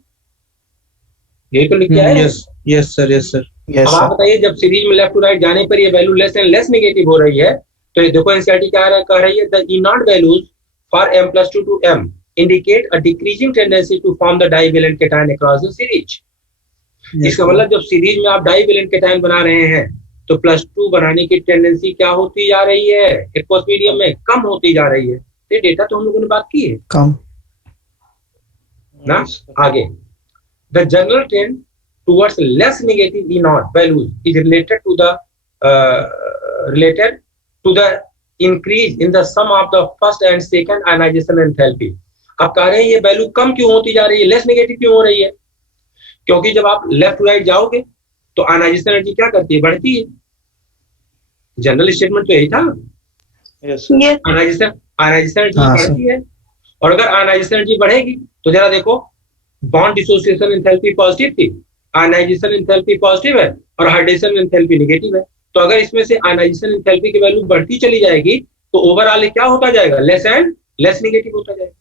यही तो लिख के आए। Yes yes sir, yes sir. अब आप बताइए, जब सीरीज में लेफ्ट टू राइट जाने पर ये value less and less negative हो रही है तो ये देखो एनसीईआरटी क्या कह रही है? The E0 values for M+2 to M indicate a decreasing tendency to form the divalent cation across the series। इसका मतलब जब सीरीज में आप डाइवेलेंट केटायन बना रहे हैं तो +2 बनाने की टेंडेंसी क्या होती जा रही है? एक्वस मीडियम में कम होती जा रही है। ये डेटा तो हम लोगों ने बात की है कम ना। आगे, the general trend towards less negative E0 values is related to the increase in the sum of the first and second ionization enthalpy। अब कह रहे हैं ये वैल्यू कम क्यों होती जा रही है, लेस नेगेटिव क्यों हो रही है? क्योंकि जब आप लेफ्ट टू राइट जाओगे तो आयनाइजेशन एनर्जी क्या करती है? बढ़ती है। जनरल स्टेटमेंट तो यही था। आयनाइजेशन एनर्जी बढ़ती है, और अगर आयनाइजेशन एनर्जी बढ़ेगी तो जरा देखो, बॉन्ड डिसोसिएशन एंथैल्पी पॉजिटिव थी, आयनाइजेशन एंथैल्पी पॉजिटिव है और हाइड्रेशन एंथैल्पी नेगेटिव है। तो अगर इसमें से आयनाइजेशन एंथैल्पी की वैल्यू बढ़ती चली जाएगी तो ओवरऑल क्या होता जाएगा? लेस एंड लेस नेगेटिव होता जाएगा।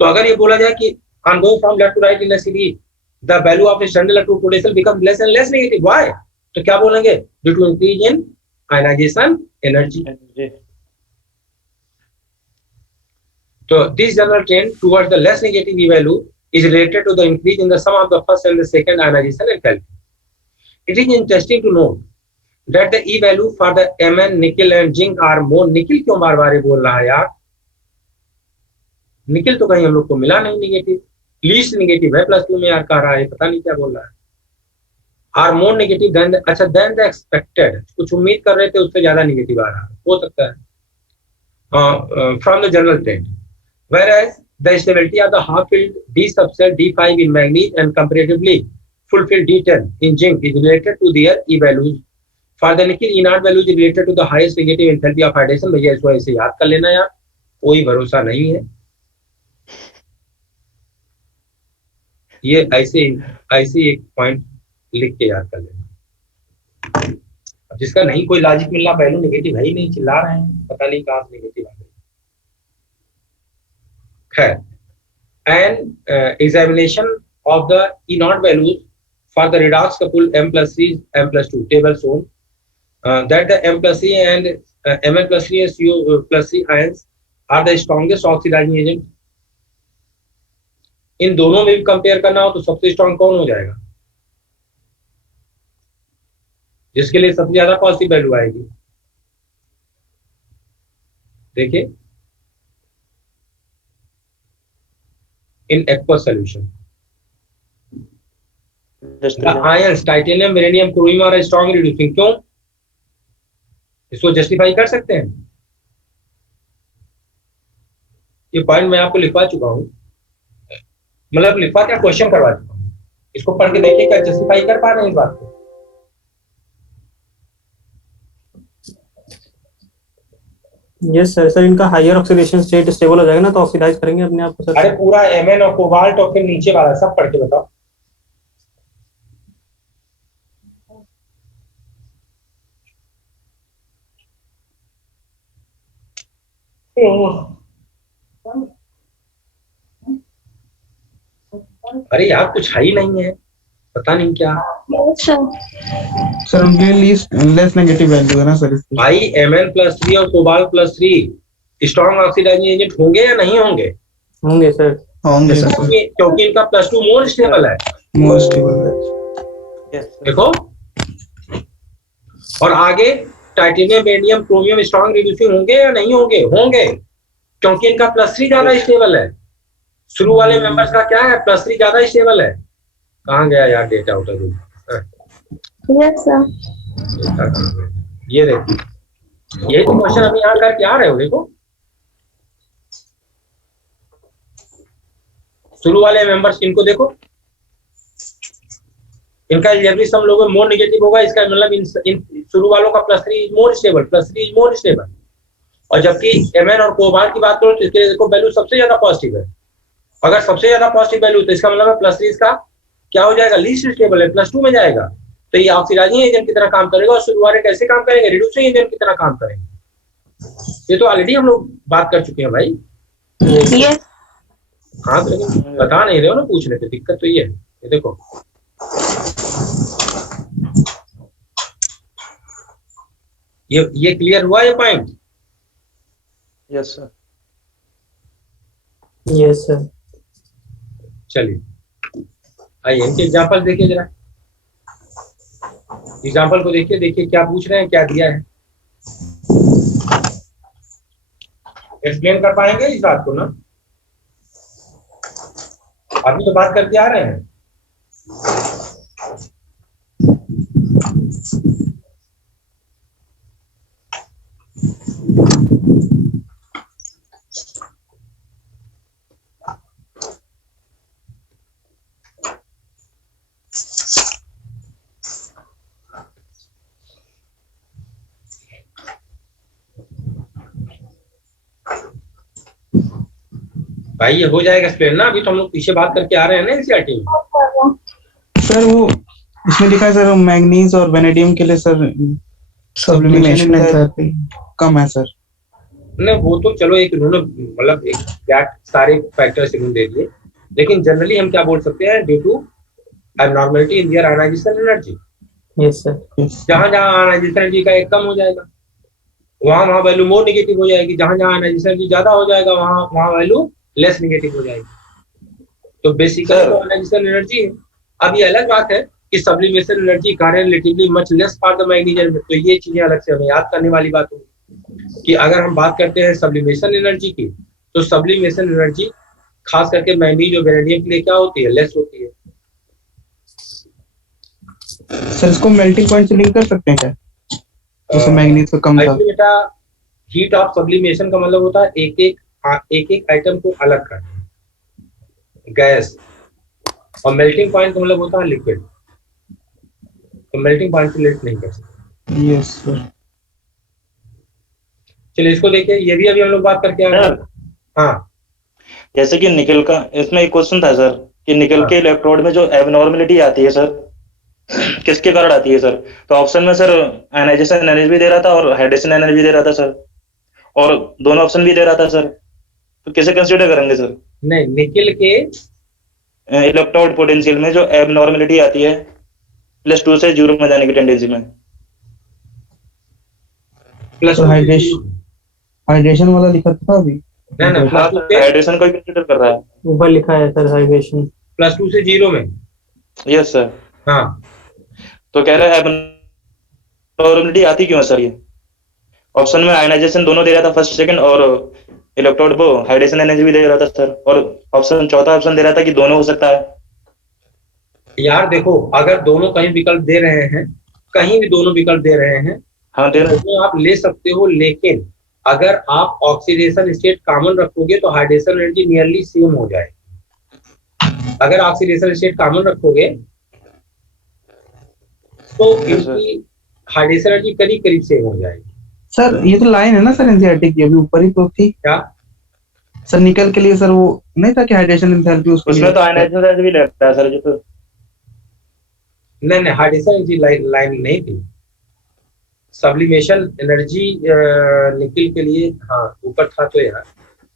तो अगर ये बोला जाए कि on going from left to right in a series the value of standard electrode potential becomes less and less negative, why? तो क्या बोलेंगे? due to increase in ionization energy। तो this general trend towards the less negative E value is related to the increase in the sum of the first and the second ionization enthalpy। It is interesting to note that the E value for the Mn, nickel and zinc are more। Nickel क्यों बार बार बोल रहा है यार? Nickel तो कहीं हम लोग को मिला नहीं नेगेटिव, लीस्ट नेगेटिव है +2 में यार, कह रहा है पता नहीं क्या बोल रहा है। आर मोर नेगेटिव देन, अच्छा देन द एक्सपेक्टेड, कुछ उम्मीद कर रहे थे उससे ज्यादा नेगेटिव आ रहा है, हो सकता है from the general trend. whereas the stability of the half-filled D subcell D5 in manganese and comparatively full-filled D10 in zinc is related to their E values। For the nickel E0 values is related to the highest negative enthalpy of hydration। भैया इसको ऐसे याद कर लेना यार, कोई भरोसा नहीं है। ये ऐसे ऐसे एक पॉइंट लिख के याद कर लेना। अब जिसका नहीं कोई लॉजिक मिल रहा, वैल्यू नेगेटिव है ही नहीं, चिल्ला रहे हैं, पता नहीं कहाँ से नेगेटिव आ गई। खैर, an examination of the E naught values for the redox couple M+3 M+2 table shown that the M+3 and Mn+3 and CO+3 ions are the strongest oxidizing agent। इन दोनों में भी कंपेयर करना हो तो सबसे स्ट्रॉन्ग कौन हो जाएगा, जिसके लिए सबसे ज्यादा पॉजिटिव वैल्यू आएगी? देखिए in aqueous solution ions titanium vanadium chromium are strong reducing. क्यों? इसको जस्टिफाई कर सकते हैं? ये पॉइंट मैं आपको लिखवा चुका हूं, मतलब लिखवा क्या, क्वेश्चन करवा चुका हूं। इसको पढ़ के देखिए क्या जस्टिफाई कर पा रहे हैं इस बात को। Yes sir. सर इनका हायर ऑक्सीडेशन स्टेट स्टेबल हो जाएगा ना, तो ऑक्सीडाइज करेंगे अपने आप को सर। अरे पूरा Mn और कोबाल्ट और फिर नीचे वाला सब पढ़ के बताओ। अरे यार कुछ है ही नहीं है, पता नहीं क्या। सर उनके लिए लेस नेगेटिव वैल्यू है ना सर इसकी। भाई Mn+3 और कोबाल्ट+3 स्ट्रॉन्ग ऑक्सीडाइजिंग एजेंट होंगे या नहीं होंगे? होंगे सर। होंगे सर, क्योंकि इनका +2 मोर स्टेबल है। मोर स्टेबल है। देखो, और आगे titanium vanadium chromium strong reducing होंगे या नहीं होंगे? होंगे, क्योंकि इनका +3 ज्यादा स्टेबल है। शुरू वाले मेंबर्स का क्या है, +3 ज्यादा स्टेबल है। कहाँ गया यार डेटा आउट? Yes sir. ये देखो, ये तो क्वेश्चन अभी यहाँ करके आ रहे हो। देखो शुरू वाले मेंबर्स इनको देखो, इनका एल्जेब्रिक सम लोगों मोर नेगेटिव होगा, इसका मतलब इन शुरू वालों का +3 more stable, +3 is more stable. और जबकि Mn और कोबाल्ट की बात करो तो इसके देखो वैल्यू सबसे ज्यादा पॉजिटिव है। अगर सबसे ज्यादा पॉजिटिव वैल्यू तो इसका मतलब है +3 इसका क्या हो जाएगा, लीस्ट स्टेबल है, +2 में जाएगा। तो ये ऑक्सीडाइजिंग एजेंट की तरह काम करेगा। और शुरू वाले कैसे काम करेंगे, रिड्यूसिंग एजेंट की तरह काम करेंगे। ये तो ऑलरेडी हम लोग बात कर चुके हैं भाई। यस। हाँ, तो लेकिन बता नहीं रहे हो ना, पूछ रहे थे। दिक्कत तो ये है, ये देखो ये क्लियर हुआ ये point? Yes sir. Yes sir. चलिए आइए इनके एग्जाम्पल देखिए जरा। एग्जाम्पल को देखिए, देखिए क्या पूछ रहे हैं, क्या दिया है। एक्सप्लेन कर पाएंगे इस बात को ना? अभी तो बात करके आ रहे हैं। भाई ये हो जाएगा एक्सप्लेन ना? अभी तो हम लोग पीछे बात करके आ रहे हैं ना एनसीईआरटी में। सर वो इसमें लिखा है सर मैग्नीज और वेनेडियम के लिए सर सब्लिमेशन थेरेपी कम है सर। नहीं वो तो चलो एक इन्होंने मतलब एक सारे फैक्टर्स इन्होंने दे दिए, लेकिन जनरली हम क्या बोल सकते हैं, due to abnormality in their ionisation energy. Yes sir. जहां जहां आयनाइजेशन एनर्जी का एक कम हो जाएगा वहां वहां वैल्यू मोर नेगेटिव हो जाएगी। जहां जहां आयनाइजेशन एनर्जी ज्यादा हो जाएगा वहां वहां वैल्यू लेस नेगेटिव हो जाएगी। तो बेसिकली तो आयनाइजेशन एनर्जी है। अब ये अलग बात है कि sublimation energy relatively much less for the magnesium. तो ये चीजें अलग से हमें याद करने वाली बात होगी कि अगर हम बात करते हैं सब्लिमेशन एनर्जी की, तो सब्लिमेशन एनर्जी खास करके मैग्नीज और वेनेडियम के लिए क्या होती है, लेस होती है। सर इसको मेल्टिंग पॉइंट से लिंक कर सकते हैं क्या? जैसे मैग्नीज का कम था। बेटा हीट ऑफ सब्लिमेशन का मतलब होता है एक एक आइटम को अलग करना, गैस। और मेल्टिंग पॉइंट का मतलब होता है लिक्विड। तो मेल्टिंग पॉइंट से लिंक नहीं कर सकते। Yes sir. चलिए इसको देखिए, ये भी अभी हम लोग बात करके आ रहे हैं। हाँ जैसे कि निकल का इसमें एक क्वेश्चन था सर कि निकल के इलेक्ट्रोड में जो एबनॉर्मलिटी आती है सर, किसके कारण आती है सर? तो ऑप्शन में सर आयनाइजेशन एनर्जी भी दे रहा था और हाइड्रेशन एनर्जी भी दे रहा था सर, और दोनों ऑप्शन भी दे रहा था सर, तो कैसे कंसीडर करेंगे सर? नहीं, निकिल के इलेक्ट्रोड पोटेंशियल में जो एबनॉर्मलिटी आती है +2 से 0 में जाने की टेंडेंसी में, प्लस तो हाइड्रेशन वाला लिखा था अभी। नहीं हाइड्रेशन को कंसीडर कर रहा है। ऊपर लिखा है सर हाइड्रेशन +2 से 0 में। Yes sir. हाँ, तो कह रहे हैं एबनॉर्मलिटी आती क्यों है सर? ये ऑप्शन में आयनाइजेशन दोनों दे रहा था, फर्स्ट सेकंड, और इलेक्ट्रोड को हाइड्रेशन एनर्जी भी दे रहा था सर, और ऑप्शन चौथा ऑप्शन दे रहा था कि दोनों हो सकता है। यार देखो, अगर दोनों कहीं विकल्प दे रहे हैं, कहीं भी दोनों विकल्प दे रहे हैं, हाँ दे रहे हैं। तो आप ले सकते हो, लेकिन अगर आप ऑक्सीडेशन स्टेट कॉमन रखोगे तो हाइड्रेशन एनर्जी नियरली सेम हो जाएगी। अगर ऑक्सीडेशन स्टेट कॉमन रखोगे तो इनकी हाइड्रेशन एनर्जी करीब करीब सेम हो जाएगी। सर ये तो लाइन है ना सर एनसीईआरटी की, अभी ऊपर ही तो थी क्या सर? निकल के लिए सर वो नहीं था कि हाइड्रेशन एंथैल्पी उसमें तो आयनाइजेशन एनर्जी भी लगता है सर जो तो। नहीं, हाइड्रेशन एनर्जी लाइन नहीं थी। सब्लिमेशन एनर्जी निकिल के लिए हाँ ऊपर था, तो यार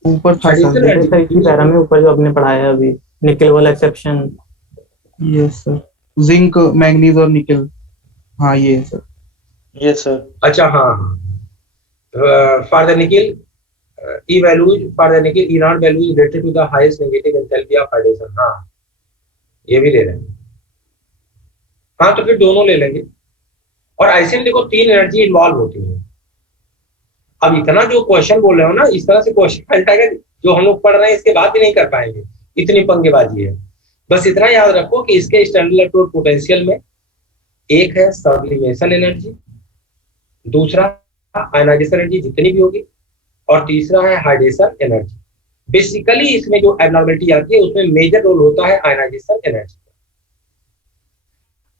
ऊपर था हाइड्रेशन सर। एनर्जी इसी पैरा में ऊपर जो आपने पढ़ाया है अभी, निकल वाला exception. Yes sir, zinc manganese और निकल, हाँ ये है सर। Yes sir. अच्छा हाँ, for the nickel E values for the nickel E naught value is related to the highest negative enthalpy of hydration। हाँ ये भी ले रहे हैं। हाँ तो फिर दोनों ले लेंगे। और ऐसे देखो 3 एनर्जी इन्वॉल्व होती है। अब इतना जो क्वेश्चन बोल रहे हो ना, इस तरह से क्वेश्चन आ जाएगा जो हम लोग पढ़ रहे हैं इसके बाद भी नहीं कर पाएंगे, इतनी पंगेबाजी है। बस इतना याद रखो कि इसके स्टैंडर्ड इलेक्ट्रोड पोटेंशियल में एक है सब्लिमेशन एनर्जी, दूसरा आयनाइजेशन एनर्जी जितनी भी होगी, और तीसरा है हाइड्रेशन एनर्जी। बेसिकली इसमें जो एबनॉर्मलिटी आती है उसमें मेजर रोल होता है आयनाइजेशन एनर्जी का।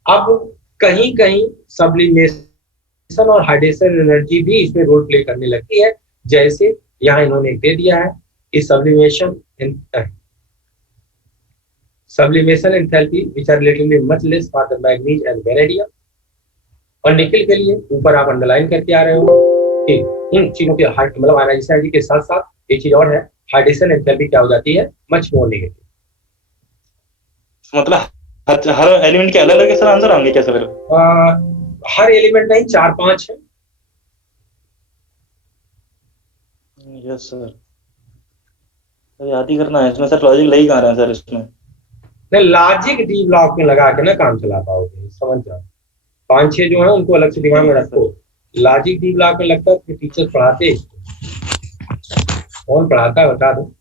अब कहीं कहीं सब्लिमेशन और हाइड्रेशन एनर्जी भी इसमें रोल प्ले करने लगती है, जैसे यहाँ इन्होंने दे दिया है कि sublimation enthalpy which are relatively much less for the manganese and vanadium. और निकिल के लिए ऊपर आप अंडरलाइन करके आ रहे हो कि इन चीजों के मतलब आयनाइजेशन एनर्जी के साथ साथ एक चीज और है, हाइड्रेशन एंथैल्पी क्या हो जाती है, मच मोर नेगेटिव। मतलब हर एलिमेंट के अलग अलग सर आंसर होंगे क्या सर? हर एलिमेंट नहीं, 4-5 है। Yes sir. याद ही करना है इसमें सर, लॉजिक लगी कहाँ रहा है सर इसमें? नहीं, लॉजिक डी ब्लॉक में लगा के ना काम चला पाओगे, समझ जाओ। 5-6 जो है उनको अलग से दिमाग में रखो। लॉजिक डी ब्लॉक में लगता है कि टीचर पढ़ाते, कौन पढ़ाता है बता दो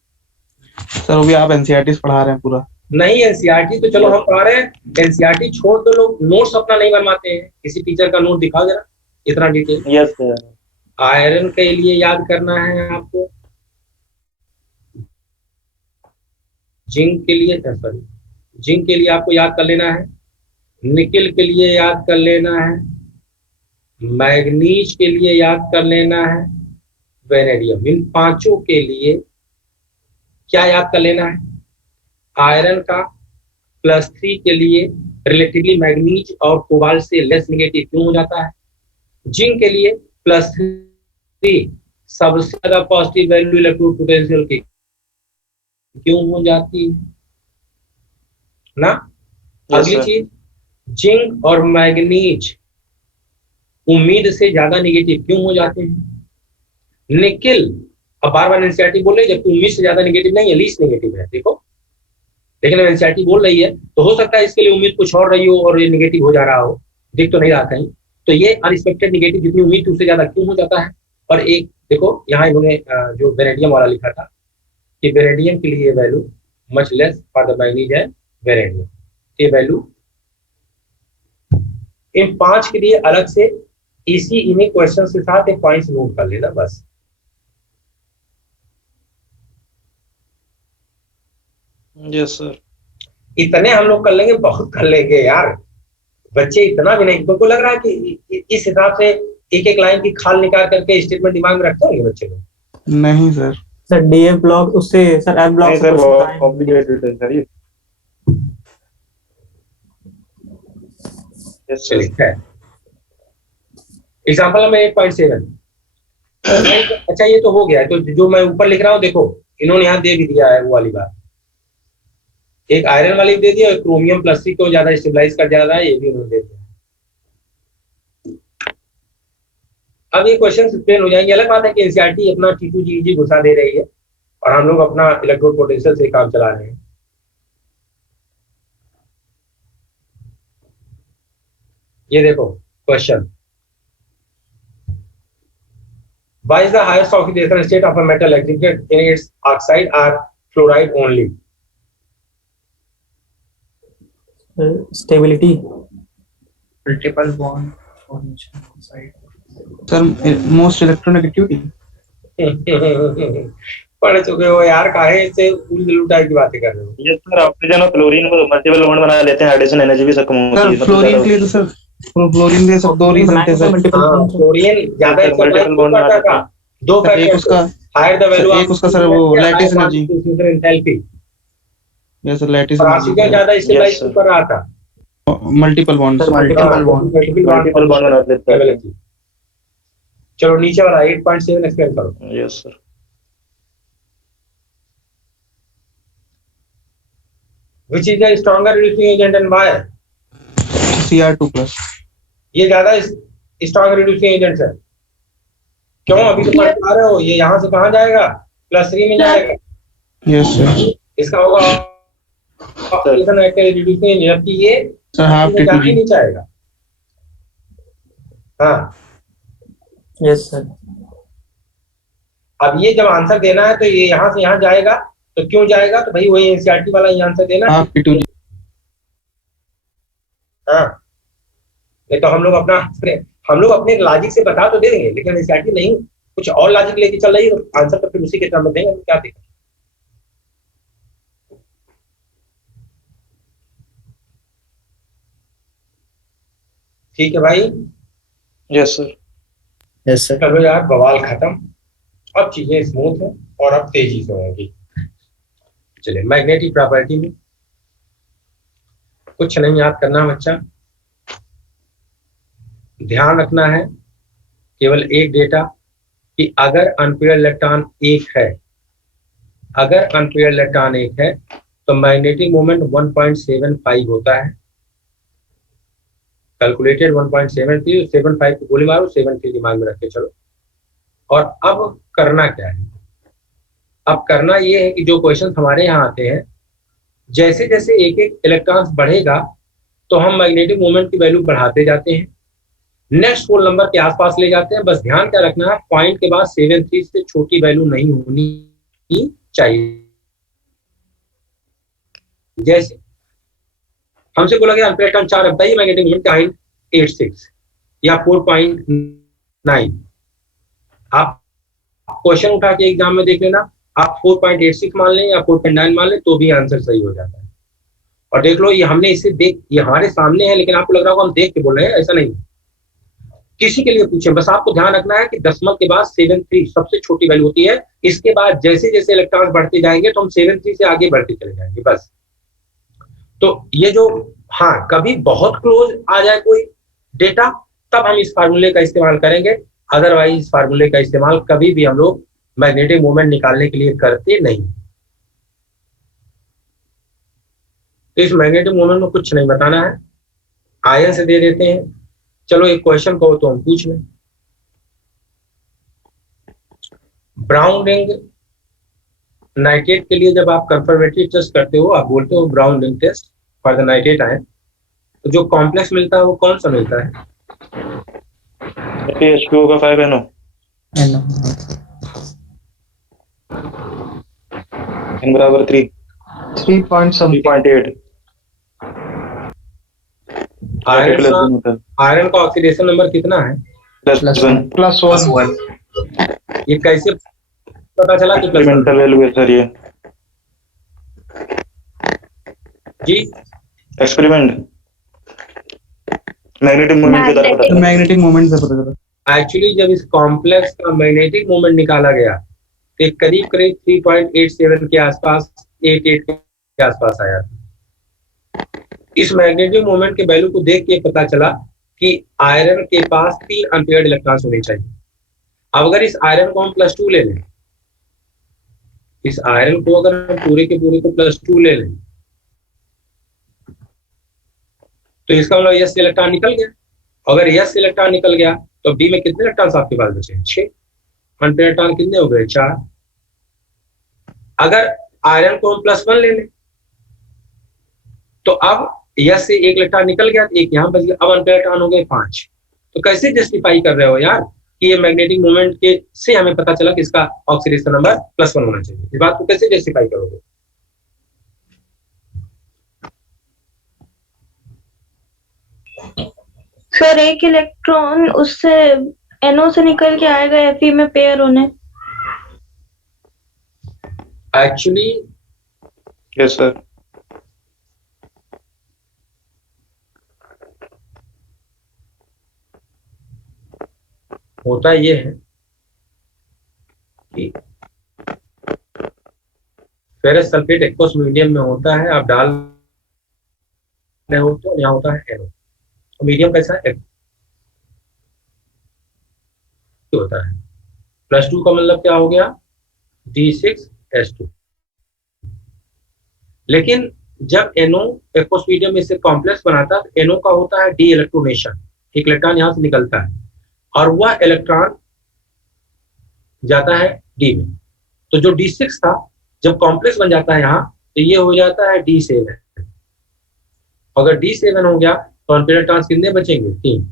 सर। अभी आप एनसीईआरटी पढ़ा रहे हैं पूरा? नहीं, एनसीईआरटी तो चलो हम पढ़ा रहे हैं, एनसीईआरटी छोड़ दो, लोग नोट्स अपना नहीं बनवाते हैं। किसी टीचर का नोट दिखाओ जरा इतना डिटेल। Yes sir. आयरन के लिए याद करना है आपको, जिंक के लिए सॉरी जिंक के लिए आपको याद कर लेना है, निकिल के लिए याद कर लेना है, मैग्नीज के लिए याद कर लेना है, वेनेडियम। इन 5 के लिए क्या याद कर लेना है? आयरन का +3 के लिए रिलेटिवली मैग्नीज और कोबाल्ट से लेस नेगेटिव क्यों हो जाता है? जिंक के लिए +3 सबसे ज्यादा पॉजिटिव वैल्यू इलेक्ट्रोड पोटेंशियल की क्यों हो जाती है ना? अगली चीज, जिंक और मैग्नीज उम्मीद से ज्यादा नेगेटिव क्यों हो जाते हैं? निकिल, अब बार बार एनसीईआरटी बोल रही है जबकि उम्मीद से ज्यादा नेगेटिव नहीं है, लीस्ट नेगेटिव है, देखो। लेकिन एनसीईआरटी बोल रही है तो हो सकता है इसके लिए उम्मीद कुछ और रही हो और ये नेगेटिव हो जा रहा हो, दिख तो नहीं रहा कहीं। तो ये अनएक्सपेक्टेड नेगेटिव जितनी उम्मीद उससे ज्यादा क्यों हो जाता है? और एक देखो यहाँ इन्होंने जो वेनेडियम वाला लिखा था कि वेनेडियम के लिए value much less for the manganese है वेनेडियम, ये वैल्यू इन 5 के लिए अलग से इसी इन्हीं क्वेश्चन के साथ एक पॉइंट नोट कर लेना बस। Yes sir. इतने हम लोग कर लेंगे, बहुत कर लेंगे यार। बच्चे इतना भी नहीं, तुमको लग रहा है कि इस हिसाब से एक एक लाइन की खाल निकाल करके स्टेटमेंट दिमाग में रखते होंगे बच्चे लोग? नहीं सर। सर डीएफ ब्लॉक उससे सर एफ ब्लॉक नहीं सर, बहुत कॉम्प्लिकेटेड है सर ये। Yes, sir. चलिए है एग्जाम्पल नंबर 8.7। अच्छा ये तो हो गया, तो जो मैं ऊपर लिख रहा हूँ देखो, इन्होंने यहाँ दे भी दिया है वो वाली बात, एक आयरन वाली दे दिया, क्रोमियम प्लस सी को ज्यादा स्टेबलाइज कर ज्यादा है, ये भी उन्होंने दे दिया। अब ये क्वेश्चन एक्सप्लेन हो जाएंगे। अलग बात है कि एनसीईआरटी अपना T2 GEG घुसा दे रही है और हम लोग अपना इलेक्ट्रोड पोटेंशियल से काम चला रहे हैं। ये देखो question, why is the highest oxidation state of a metal exhibited in its oxide or fluoride only? Stability. Multiple bond formation side. Sir, most electronegativity. पढ़ चुके हो यार, काहे से उल्टा की बातें कर रहे हो? ये सर ऑक्सीजन और क्लोरीन को मल्टीपल बॉन्ड बना लेते हैं, हाइड्रोजन एनर्जी भी सब कम होती सर है। फ्लोरीन के लिए तो सर फ्लोरीन के सब दो रीजन थे सर। हाँ, क्लोरीन ज्यादा multiple bond करता था, दो सर, एक उसका हायर द वैल्यू एक उसका सर वो लैटिस एनर्जी, एंथैल्पी, या सर लैटिस और ऑक्सीजन ज्यादा स्टेबलाइज Yes, sir. कर रहा था। Multiple bond. Sir, multiple bond. Multiple bond बना लेते हैं। Stability। चलो नीचे वाला 8.7 एक्सप्लेन करो। Yes sir. Which is the stronger reducing agent and why? Cr2+। ये ज्यादा स्ट्रॉन्ग रिड्यूसिंग एजेंट है। क्यों? अभी तो पढ़ पा रहे हो, ये यहाँ से कहाँ जाएगा? +3 में जाएगा। Yes sir. इसका होगा ऑक्सीडेशन एक्टिव रिड्यूसिंग एजेंट, जबकि ये सर हाफ जाना ही T2G। नहीं चाहेगा। हाँ, यस सर। अब ये जब आंसर देना है तो ये यहाँ से यहाँ जाएगा, तो क्यों जाएगा? तो भाई वही एनसीईआरटी वाला ही आंसर देना। Half T2G। हाँ, नहीं तो हम लोग अपने लॉजिक से बता तो दे देंगे, लेकिन एनसीईआरटी नहीं, कुछ और लॉजिक लेके चल रही है, तो आंसर तो फिर उसी के टर्म में देंगे, क्या देंगे? ठीक है भाई। Yes sir. Yes, sir. चलो यार, बवाल खत्म, अब चीजें स्मूथ है और अब तेजी से होंगी। चलिए, मैग्नेटिक प्रॉपर्टी में कुछ नहीं याद करना बच्चा, ध्यान रखना है केवल एक डेटा कि अगर अनपेयर्ड इलेक्ट्रॉन एक है, तो मैग्नेटिक मोमेंट 1.75 होता है। कैलकुलेटेड 1.73, 75 को गोली मारो, 73 दिमाग में रख के चलो। और अब करना क्या है? अब करना ये है कि जो क्वेश्चन हमारे यहाँ आते हैं, जैसे जैसे एक एक इलेक्ट्रॉन बढ़ेगा तो हम मैग्नेटिक मोमेंट की वैल्यू बढ़ाते जाते हैं, नेक्स्ट फोल नंबर के आसपास ले जाते हैं। बस ध्यान क्या रखना है, पॉइंट के बाद 73 से छोटी वैल्यू नहीं होनी चाहिए। जैसे हमसे बोला गया अल्ट्रेटन 4 बताइए मैग्नेटिक मोमेंट 0.86 या 4.9, आप क्वेश्चन उठा के एग्जाम में देख लेना, आप 4.86 मान लें या 4.9 मान लें तो भी आंसर सही हो जाता है। और देख लो, ये हमने इसे ये हमारे सामने है, लेकिन आपको लग रहा होगा हम देख के बोल रहे हैं, ऐसा नहीं। किसी के लिए पूछे, बस आपको ध्यान रखना है कि दशमलव के बाद 73 सबसे छोटी वैल्यू होती है। इसके बाद जैसे जैसे इलेक्ट्रॉन बढ़ते जाएंगे तो हम 73 से आगे बढ़ते चले जाएंगे बस। तो ये जो, हाँ, कभी बहुत क्लोज आ जाए कोई डेटा, तब हम इस फार्मूले का इस्तेमाल करेंगे, अदरवाइज इस फार्मूले का इस्तेमाल कभी भी हम लोग मैग्नेटिक मोमेंट निकालने के लिए करते नहीं। तो इस मैग्नेटिक मोमेंट में कुछ नहीं बताना है, आयन से दे देते हैं। चलो एक क्वेश्चन कहो तो हम पूछ लें। ब्राउन रिंग नाइट्रेट के लिए जब आप कंफर्मेटरी टेस्ट करते हो, आप बोलते हो brown ring test for the nitrate ion, तो जो कॉम्प्लेक्स मिलता है वो कौन सा मिलता है? H2O का 5NO। n बराबर 3, 3.8। आयरन का ऑक्सीडेशन नंबर कितना है? +1। ये कैसे पता चला कि प्लस एक्सपेरिमेंटल वैल्यू है सर ये। जी, एक्सपेरिमेंट मैग्नेटिक मोमेंट के द्वारा पता चला। मैग्नेटिक मोमेंट से पता चला। एक्चुअली जब इस कॉम्प्लेक्स का मैग्नेटिक मोमेंट निकाला गया तो करीब करीब 3.87 के आसपास, 88 के आसपास आया था। इस मैग्नेटिक मोमेंट के वैल्यू को देख के पता चला कि आयरन के पास 3 अनपेयर्ड इलेक्ट्रॉन्स होने चाहिए। अब अगर इस आयरन को हम +2 ले लें, इस आयरन को अगर हम पूरे के पूरे को +2 ले लें, तो इसका मतलब यस इलेक्ट्रॉन निकल गया। अगर यस इलेक्ट्रॉन निकल गया तो डी में कितने इलेक्ट्रॉन्स आपके पास बचे? 6। अनपेयर्ड इलेक्ट्रॉन कितने हो गए? 4। अगर आयरन को हम +1 ले लें, तो अब यस से 1 इलेक्ट्रॉन निकल गया, एक यहां बच गया, अब अनपेयर्ड इलेक्ट्रॉन हो गए 5। तो कैसे जस्टिफाई कर रहे हो यार कि ये मैग्नेटिक मोमेंट के से हमें पता चला कि इसका ऑक्सीडेशन नंबर +1 होना चाहिए? इस बात को कैसे जस्टिफाई करोगे? सर एक इलेक्ट्रॉन उससे NO से निकल के आएगा Fe में पेयर होने। Actually yes sir. होता ये है कि फेरस सल्फेट एक्वस मीडियम में होता है, आप डाल रहे हो तो यहाँ होता है NO। तो मीडियम कैसा है? होता है +2 का मतलब क्या हो गया? D6S2। लेकिन जब NO एक्वस मीडियम में से कॉम्प्लेक्स बनाता है तो NO का होता है डी इलेक्ट्रोनेशन, एक इलेक्ट्रॉन यहां से निकलता है और वह इलेक्ट्रॉन जाता है डी में। तो जो D6 था जब कॉम्प्लेक्स बन जाता है यहाँ तो ये हो जाता है D7। अगर D7 हो गया तो अनपेयर्ड इलेक्ट्रॉन्स कितने बचेंगे? 3।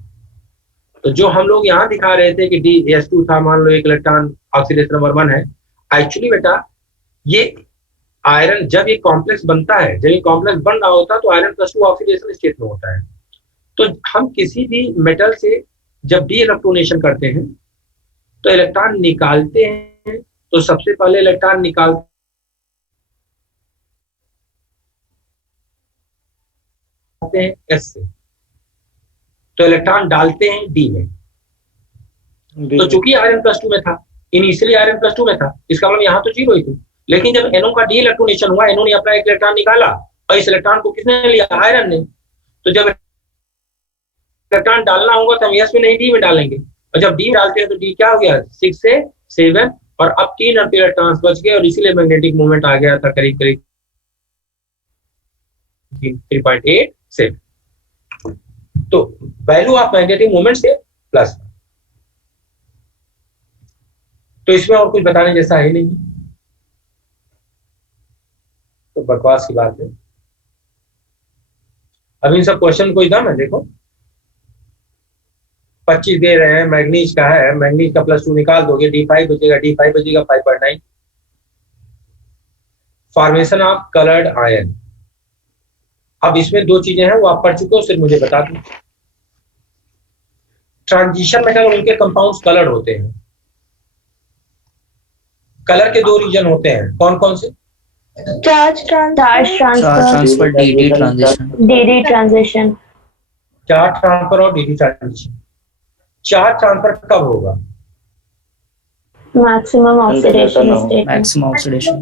तो जो हम लोग यहाँ दिखा रहे थे कि DS2 था, मान लो एक इलेक्ट्रॉन ऑक्सीडेशन नंबर 1 है, एक्चुअली बेटा ये आयरन जब ये कॉम्प्लेक्स बनता है, जब ये कॉम्प्लेक्स बन रहा होता है तो आयरन +2 ऑक्सीडेशन स्टेट में होता है। तो हम किसी भी मेटल से जब डी इलेक्ट्रोनेशन करते हैं तो इलेक्ट्रॉन निकालते हैं, तो सबसे पहले इलेक्ट्रॉन निकालते हैं S से, तो इलेक्ट्रॉन डालते हैं डी में। तो चूंकि आयरन +2 में था, इनिशियली आयरन +2 में था, इसका मतलब यहाँ तो 0 ही थी। लेकिन जब NO का डी इलेक्ट्रोनेशन हुआ, NO ने अपना एक इलेक्ट्रॉन निकाला और इस इलेक्ट्रॉन को किसने लिया? आयरन ने। तो जब इलेक्ट्रॉन डालना होगा तो हम S में नहीं डी में डालेंगे, और जब डी डालते हैं तो डी क्या हो गया? 6 से 7, और अब 3 अनपेयर्ड इलेक्ट्रॉन्स बच गए और इसीलिए मैग्नेटिक मोमेंट आ गया था करीब करीब 3.87। तो वैल्यू ऑफ मैग्नेटिक मोमेंट से प्लस। तो इसमें और कुछ बताने जैसा है नहीं, तो बकवास की बात है। अब इन सब क्वेश्चन को दम है, देखो 25 दे रहे हैं, मैग्नीज का है, मैग्नीज का +2 निकाल दोगे, D5 बचेगा, D5 बचेगा 5.9। Formation of coloured ion. अब इसमें 2 चीजें हैं वो आप पढ़ चुके हो, सिर्फ मुझे बता दो। ट्रांजिशन मेटल और उनके कंपाउंड्स कलर्ड होते हैं। कलर के 2 रीजन होते हैं, कौन कौन से? Charge transfer, DD transition. Charge transfer और DD ट्रांजिशन। चार्ज ट्रांसफर कब होगा? Maximum oxidation state. Maximum oxidation.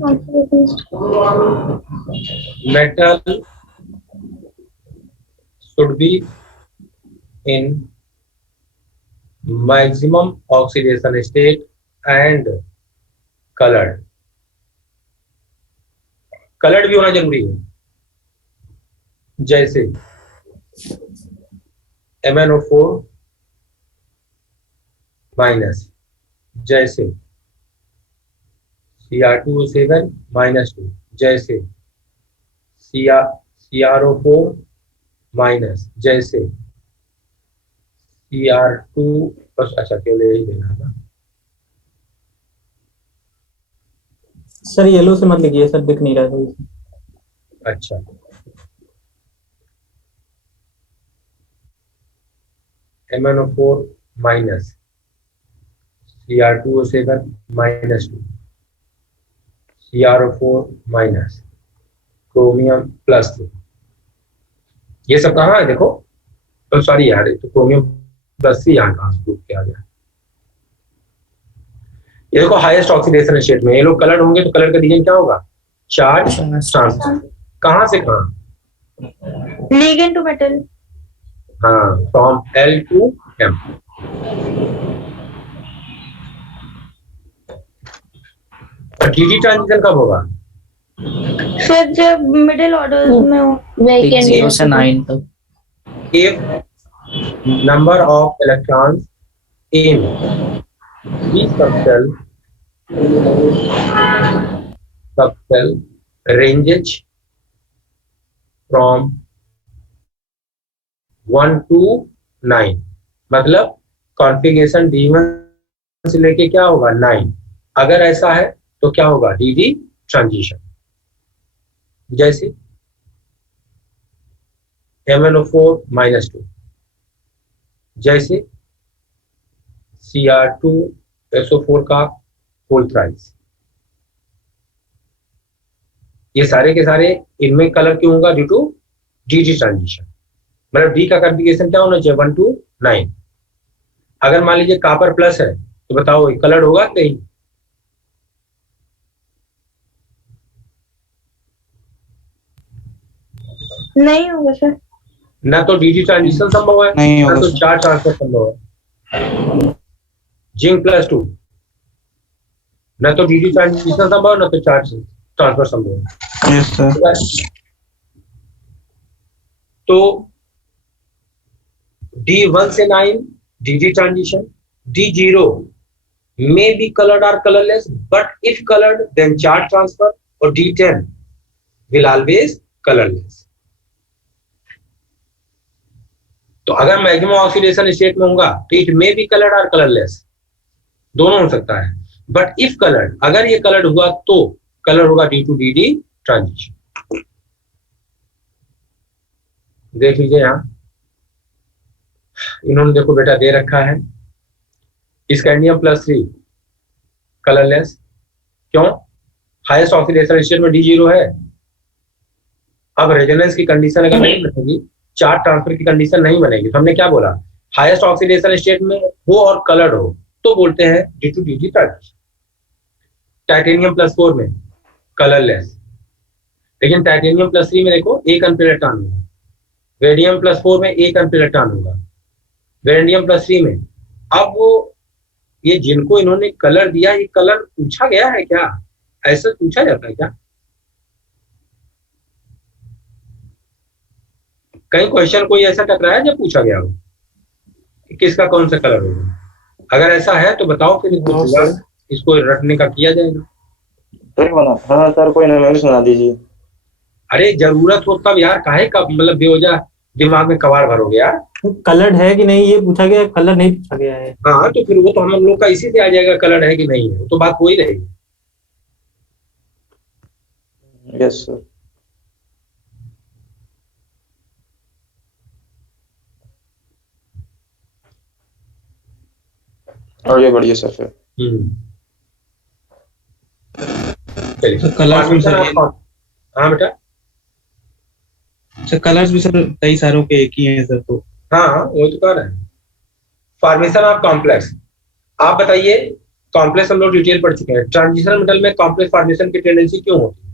Metal should be in maximum oxidation state and colored. Coloured भी होना जरूरी है, जैसे MnO4 माइनस, जैसे Cr2O7 -2, जैसे CrO4 माइनस, जैसे Cr2, बस अच्छा केवल यही देना था सर। येलो से मत लिखिए सर, दिख नहीं रहा है। अच्छा, MnO4 minus, Cr2O7 -2, CrO4 minus, chromium +2। ये सब कहाँ है देखो, तो सॉरी यार, तो क्रोमियम +3 यहाँ कहाँ से किया गया? ये देखो हाईएस्ट ऑक्सीडेशन स्टेट में ये लोग कलर्ड होंगे, तो कलर का रीजन क्या होगा? Charge transfer. कहाँ से कहाँ? ligand to metal. हाँ, from L to M. DD transition कब होगा? सर जब मिडिल ऑर्डर में हो, एक 0 से 9 तक. If number of electrons in the subcell ranges from 1 to 9, मतलब कॉन्फ़िगरेशन D1 से लेके क्या होगा 9. अगर ऐसा है तो क्या होगा DD ट्रांजिशन. जैसे MnO4-2, जैसे Cr2SO4 का होल थ्राइस. ये सारे के सारे इनमें कलर क्यों होगा? Due to DD transition. मतलब D का कॉन्फ़िगरेशन क्या होना चाहिए? 1 to 9. अगर मान लीजिए कॉपर प्लस है तो बताओ कलर होगा नहीं? नहीं होगा सर. ना तो DD ट्रांजिशन संभव है, नहीं ना होगा तो सर. चार्ज ट्रांसफर संभव है. Zn+2, ना तो DD ट्रांजिशन संभव, ना तो चार्ज ट्रांसफर संभव है. Yes sir. तो D1 से 9 DD transition. D0 may be colored or colorless, but if colored then charge transfer. और D10 will always colorless. तो अगर मैक्सिमम ऑक्सीडेशन स्टेट में होगा तो इट मे बी कलर्ड और कलरलेस, दोनों हो सकता है. बट इफ कलर्ड, अगर ये कलर्ड हुआ तो कलर होगा D to DD ट्रांजिशन. देख लीजिए यहां इन्होंने देखो बेटा दे रखा है स्कैंडियम+3 कलरलेस. क्यों? हाईएस्ट ऑक्सीडेशन स्टेट में D0 है. अब रेजोनेंस की कंडीशन अगर नहीं बनेगी, चार्ज ट्रांसफर की कंडीशन नहीं बनेगी, तो हमने क्या बोला? हाईएस्ट ऑक्सीडेशन स्टेट में हो और कलर्ड हो तो बोलते हैं D to DD ट्रांजिशन. टाइटेनियम+4 में कलरलेस, लेकिन टाइटेनियम+3 में देखो एक अनपेड इलेक्ट्रॉन होगा. वेरिडियम+4 में एक अनपेड इलेक्ट्रॉन होगा. वेरिडियम+3 में अब वो ये जिनको इन्होंने कलर दिया, ये कलर पूछा गया है क्या? ऐसा पूछा जाता है क्या? कहीं क्वेश्चन कोई ऐसा टकराया जब पूछा गया हो कि किसका कौन सा कलर होगा? अगर ऐसा है तो बताओ, फिर इसको रटने का किया जाएगा. हाँ सर, कोई नहीं सुना दीजिए. अरे जरूरत हो तब यार, काहे का मतलब बेवजह दिमाग में कबाड़ भरोगे यार. कलर्ड है कि नहीं ये पूछा गया है, कलर नहीं पूछा गया है. हाँ तो फिर वो तो हम लोग का इसी से आ जाएगा, कलर है कि नहीं है, तो बात वही रहेगी. Yes sir. और ये बढ़िया सर फिर. चलिए कलर्स भी सर. हाँ बेटा. सर कलर्स भी सर कई सारों के एक ही हैं सर. तो हाँ वो तो कह रहे हैं. Formation of complex. आप बताइए, कॉम्प्लेक्स हम लोग डिटेल पढ़ चुके हैं. ट्रांजिशन मेटल में कॉम्प्लेक्स फॉर्मेशन की टेंडेंसी क्यों होती है?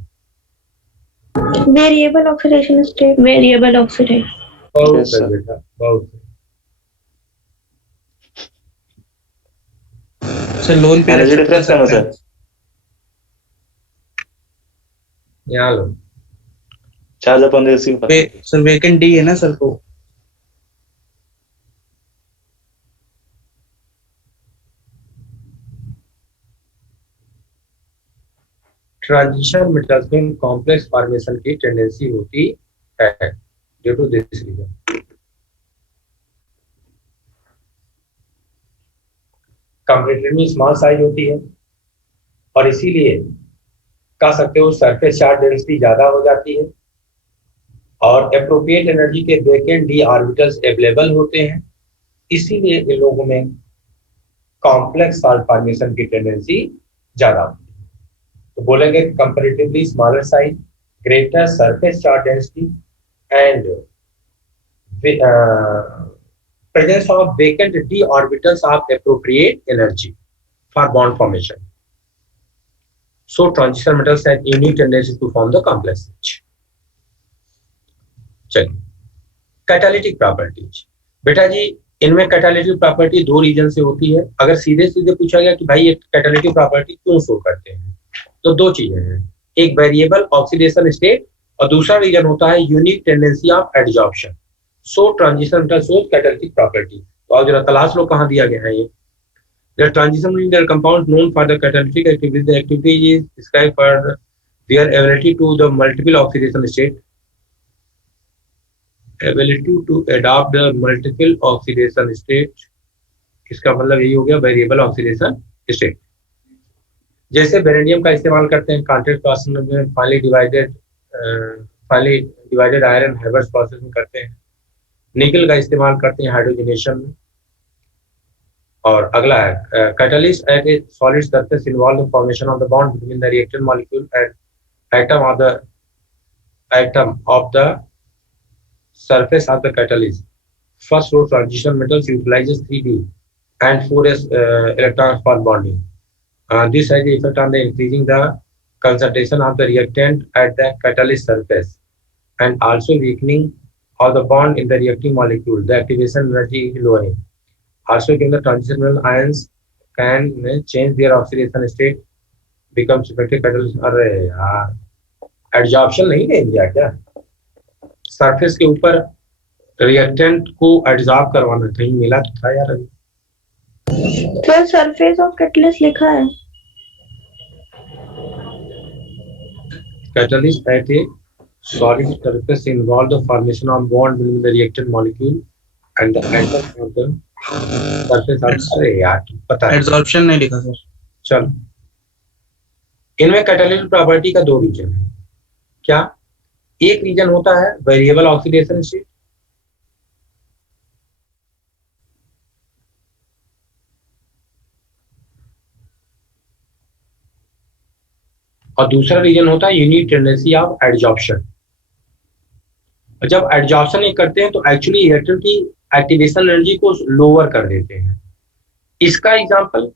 Variable oxidation state. Variable oxidation. बहुत Yes, सही sir. बेटा, बहुत सही. सर लोन पे एनर्जी डिफरेंस क्या है सर? यहाँ लो. चार्ज अपन देसी सर वेकेंट डी है ना सर. तो ट्रांजिशन मेटल्स में कॉम्प्लेक्स फॉर्मेशन की टेंडेंसी होती है due to this reason. Comparatively small size होती है और इसीलिए कह सकते हो सरफेस चार्ज डेंसिटी ज्यादा हो जाती है और एप्रोप्रिएट एनर्जी के वेकेंट डी ऑर्बिटल्स अवेलेबल होते हैं. इसीलिए इन लोगों में कॉम्प्लेक्स फॉर्मेशन की टेंडेंसी ज्यादा होती है. तो बोलेंगे comparatively smaller size, greater surface charge density and presence of vacant d orbitals of appropriate energy for bond formation. So transition metals have unique tendency to form the complex H. चलिए, catalytic properties. बेटा जी, इनमें catalytic property दो reason से होती है। अगर सीधे सीधे पूछा गया कि भाई ये कैटालिटिक प्रॉपर्टी क्यों शो करते हैं, तो दो चीजें हैं, एक वेरिएबल ऑक्सीडेशन स्टेट और दूसरा रीजन होता है unique tendency of adsorption. So transition metal shows catalytic property. तो आप जरा तलाश लो कहाँ दिया गया है ये। The transition between their compounds known for the catalytic activity. The activity is described for their ability to the multiple oxidation state. Ability to adopt the multiple oxidation state. इसका मतलब यही हो गया वेरिएबल ऑक्सीडेशन स्टेट। जैसे बेरेडियम का इस्तेमाल करते हैं कॉन्टैक्ट प्रोसेस में, फाइनली डिवाइडेड आयरन हैवर्स प्रोसेस में करते हैं। निकल का इस्तेमाल करते हैं हाइड्रोजनेशन में। और अगला है catalyst at a solid surface involve in formation of the bond between the reactant molecule and atom of the surface of the catalyst. First row transition metals utilizes 3d and 4s electrons for bonding. This has the effect on the increasing the concentration of the reactant at the catalyst surface and also weakening of the bond in the reacting molecule. The activation energy is lowering. Also, given the transition metal ions can change their oxidation state, becomes effective catalyst. अरे यार, adsorption नहीं देंगे क्या? Surface के ऊपर reactant को absorb करवाना, कहीं मिला तो था यार अभी। तो सरफेस ऑफ कैटलिस्ट लिखा है। Catalyst at a solid surface involve the formation of bond between the reactant molecule and the atom of the surface. अरे यार पता है, एब्जॉर्प्शन नहीं लिखा सर। चलो, इनमें कैटालिटिक प्रॉपर्टी का दो रीजन है। क्या? एक रीजन होता है वेरिएबल ऑक्सीडेशन स्टेट, और दूसरा रीजन होता है यूनिक टेंडेंसी ऑफ एडजॉर्प्शन। जब एडजॉर्प्शन ये करते हैं तो एक्चुअली रिएक्टर की एक्टिवेशन एनर्जी को लोअर कर देते हैं। इसका एग्जांपल,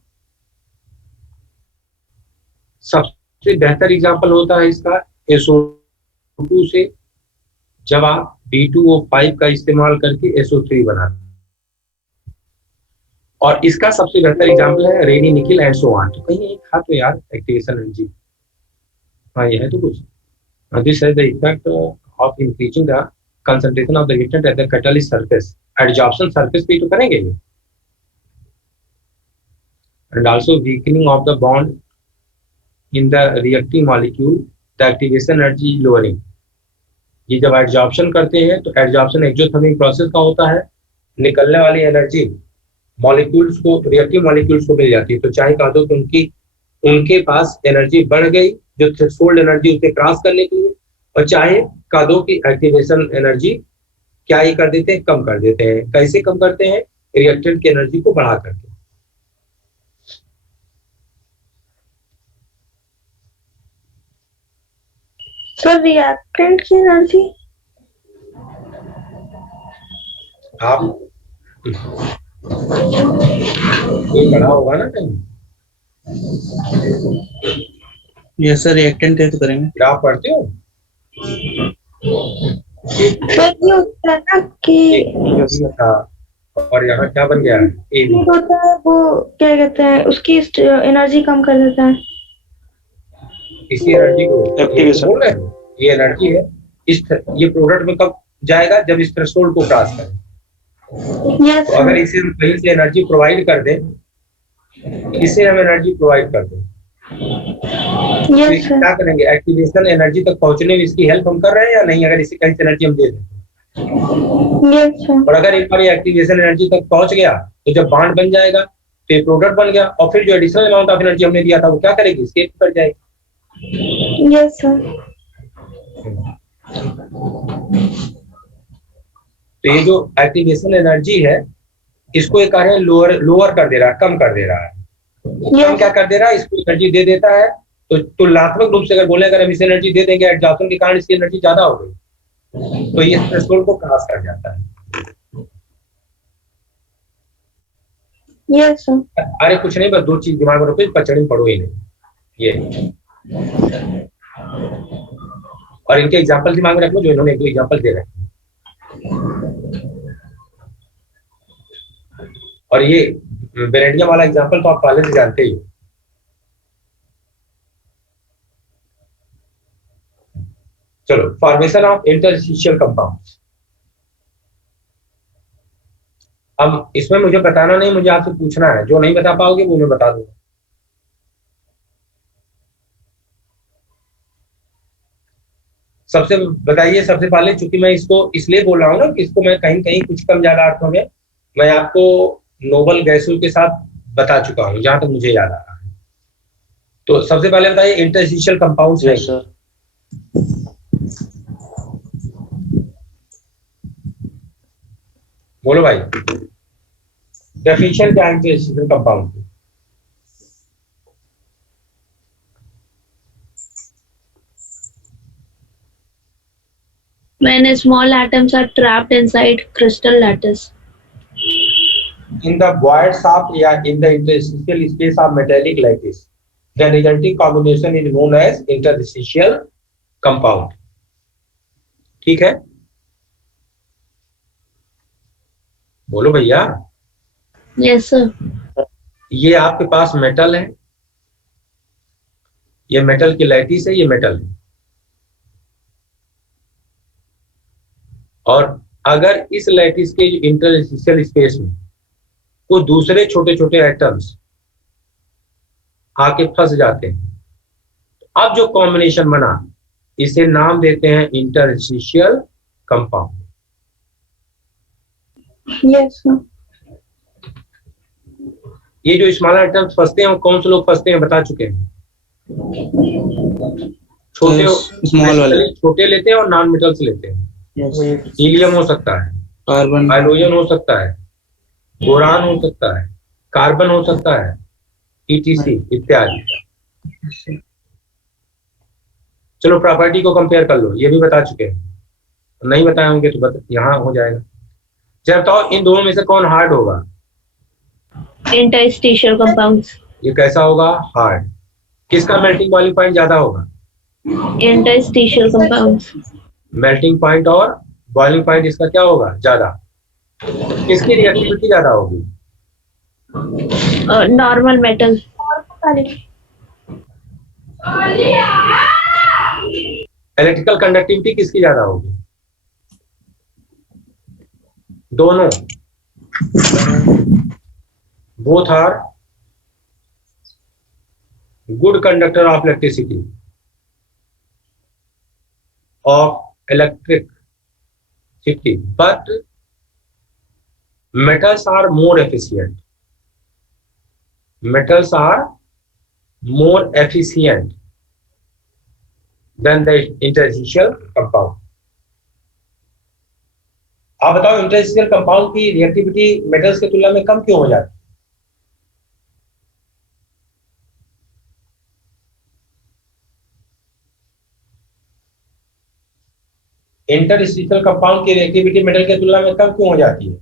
सबसे बेहतर एग्जांपल होता है इसका SO2 से, जब आप B2O5 का इस्तेमाल करके SO3 बनाते हैं। और इसका सबसे बेहतर एग्जांपल है रेडी निकल एंड सो ऑन। तो कहीं एक था तो यार एक्टिवेशन एनर्जी, हाँ ये है तो कुछ। This has the effect of increasing the concentration of the reactant at the catalyst surface. Adsorption surface पे तो करेंगे ये, and also weakening of the bond in the reacting molecule, the activation energy lowering. ये जब adsorption करते हैं तो adsorption exothermic process का होता है, निकलने वाली एनर्जी मॉलिक्यूल्स को, रिएक्टिव मॉलिक्यूल्स को मिल जाती है। तो चाहे कहा दो कि उनके पास एनर्जी बढ़ गई जो थ्रेशोल्ड एनर्जी उसे क्रॉस करने के लिए, और चाहे कहा दो कि एक्टिवेशन एनर्जी क्या ही कर देते हैं, कम कर देते हैं। कैसे कम करते हैं? रिएक्टेंट की एनर्जी को बढ़ा करके। तो रिएक्टेंट की एनर्जी आप कोई पढ़ा होगा ना कहीं, यस सर, रिएक्टेंट है तो करेंगे। क्या आप पढ़ते हो? तो ये होता है ना कि था, और यहाँ क्या बन गया है? ये होता है, वो क्या कहते हैं, उसकी एनर्जी कम कर देता है। इसी एनर्जी को Activation। बोल रहे हैं, ये एनर्जी है, ये प्रोडक्ट में कब जाएगा? जब इस थ्रेशोल्ड को क्रॉस करें। यस तो अगर इसे हम कहीं से एनर्जी प्रोवाइड कर दें, इसे हम एनर्जी प्रोवाइड कर दें, तो यस सर। क्या करेंगे? एक्टिवेशन एनर्जी तक पहुंचने में इसकी हेल्प हम कर रहे हैं या नहीं? अगर इसे कहीं से एनर्जी हम दे दें, यस सर। और अगर एक बार ये एक्टिवेशन एनर्जी तक पहुंच गया तो जब बॉन्ड बन जाएगा तो ये प्रोडक्ट बन गया, और फिर जो एडिशनल अमाउंट ऑफ एनर्जी हमने दिया था वो क्या करेगी? स्केप कर जाएगी। Yes sir. तो ये जो एक्टिवेशन एनर्जी है, इसको ये कह रहे हैं लोअर कर दे रहा है, कम कर दे रहा है। कम क्या कर दे रहा है? इसको एनर्जी दे देता है। तो तुलनात्मक रूप से अगर बोले, अगर हम इसे एनर्जी दे देंगे, एडजॉर्प्शन के कारण इसकी एनर्जी ज्यादा हो गई, तो ये थ्रेशोल्ड को क्रॉस कर जाता है। Yes sir. अरे कुछ नहीं, बस दो चीज दिमाग में रखो, पचड़ी पढ़ो ही नहीं ये, और इनके एग्जांपल दिमाग में रखो जो इन्होंने एक दो एग्जांपल दे रहे हैं। और ये वेनेडियम वाला एग्जांपल तो आप पहले से जानते ही हो। चलो, फॉर्मेशन ऑफ इंटरस्टिशियल कंपाउंड्स। अब इसमें मुझे बताना नहीं, मुझे आपसे पूछना है, जो नहीं बता पाओगे वो मैं बता दूंगा। सबसे बताइए, सबसे पहले, चूंकि मैं इसको इसलिए बोल रहा हूँ ना कि इसको मैं कहीं कहीं कुछ कम ज्यादा अर्थों में मैं आपको नोबल गैसों के साथ बता चुका हूँ, जहां तक मुझे याद आ रहा है। तो सबसे पहले बताइए इंटरस्टिशियल कंपाउंड्स है। सर बोलो भाई, डेफिनेशन क्या है इंटरस्टिशियल कंपाउंड की? When small atoms are trapped inside crystal lattice. In the void shaft or in the interstitial space of metallic lattice, the resulting combination is known as interstitial compound. ठीक है, बोलो भैया। Yes, sir. ये आपके पास metal है, ये metal की lattice है, ये मेटल है, और अगर इस लैटिस के इंटरस्टिशियल स्पेस में वो दूसरे छोटे छोटे एटम्स आके फंस जाते हैं, तो अब जो कॉम्बिनेशन बना इसे नाम देते हैं इंटरस्टिशियल कंपाउंड। Yes, sir. ये जो स्मॉल एटम्स फंसते हैं वो कौन से लोग फंसते हैं बता चुके हैं। छोटे स्मॉल वाले छोटे लेते हैं और नॉन मेटल्स लेते हैं। हीलियम हो सकता है, कार्बन, हाइड्रोजन हो सकता है, बोरान हो सकता है, कार्बन हो सकता है, ETC इत्यादि। चलो प्रॉपर्टी को कंपेयर कर लो, ये भी बता चुके हैं, नहीं बताए होंगे तो यहाँ हो जाएगा। जब बताओ इन दोनों में से कौन हार्ड होगा? Interstitial compounds. ये कैसा होगा? हार्ड। किसका मेल्टिंग बॉइलिंग पॉइंट ज्यादा होगा? Interstitial compounds. मेल्टिंग पॉइंट और बॉइलिंग पॉइंट इसका क्या होगा? ज्यादा। किसकी रिएक्टिविटी ज्यादा होगी? Normal metal. इलेक्ट्रिकल कंडक्टिविटी किसकी ज्यादा होगी? दोनों। Both are good conductor of electricity of electricity, but metals are more efficient. Metals are more efficient than the interstitial compound. आप बताओ इंटरस्टिशियल कंपाउंड की रिएक्टिविटी मेटल्स के तुलना में कम क्यों हो जाती है? इंटरस्टिशियल कंपाउंड की रिएक्टिविटी मेटल के तुलना में कम क्यों हो जाती है?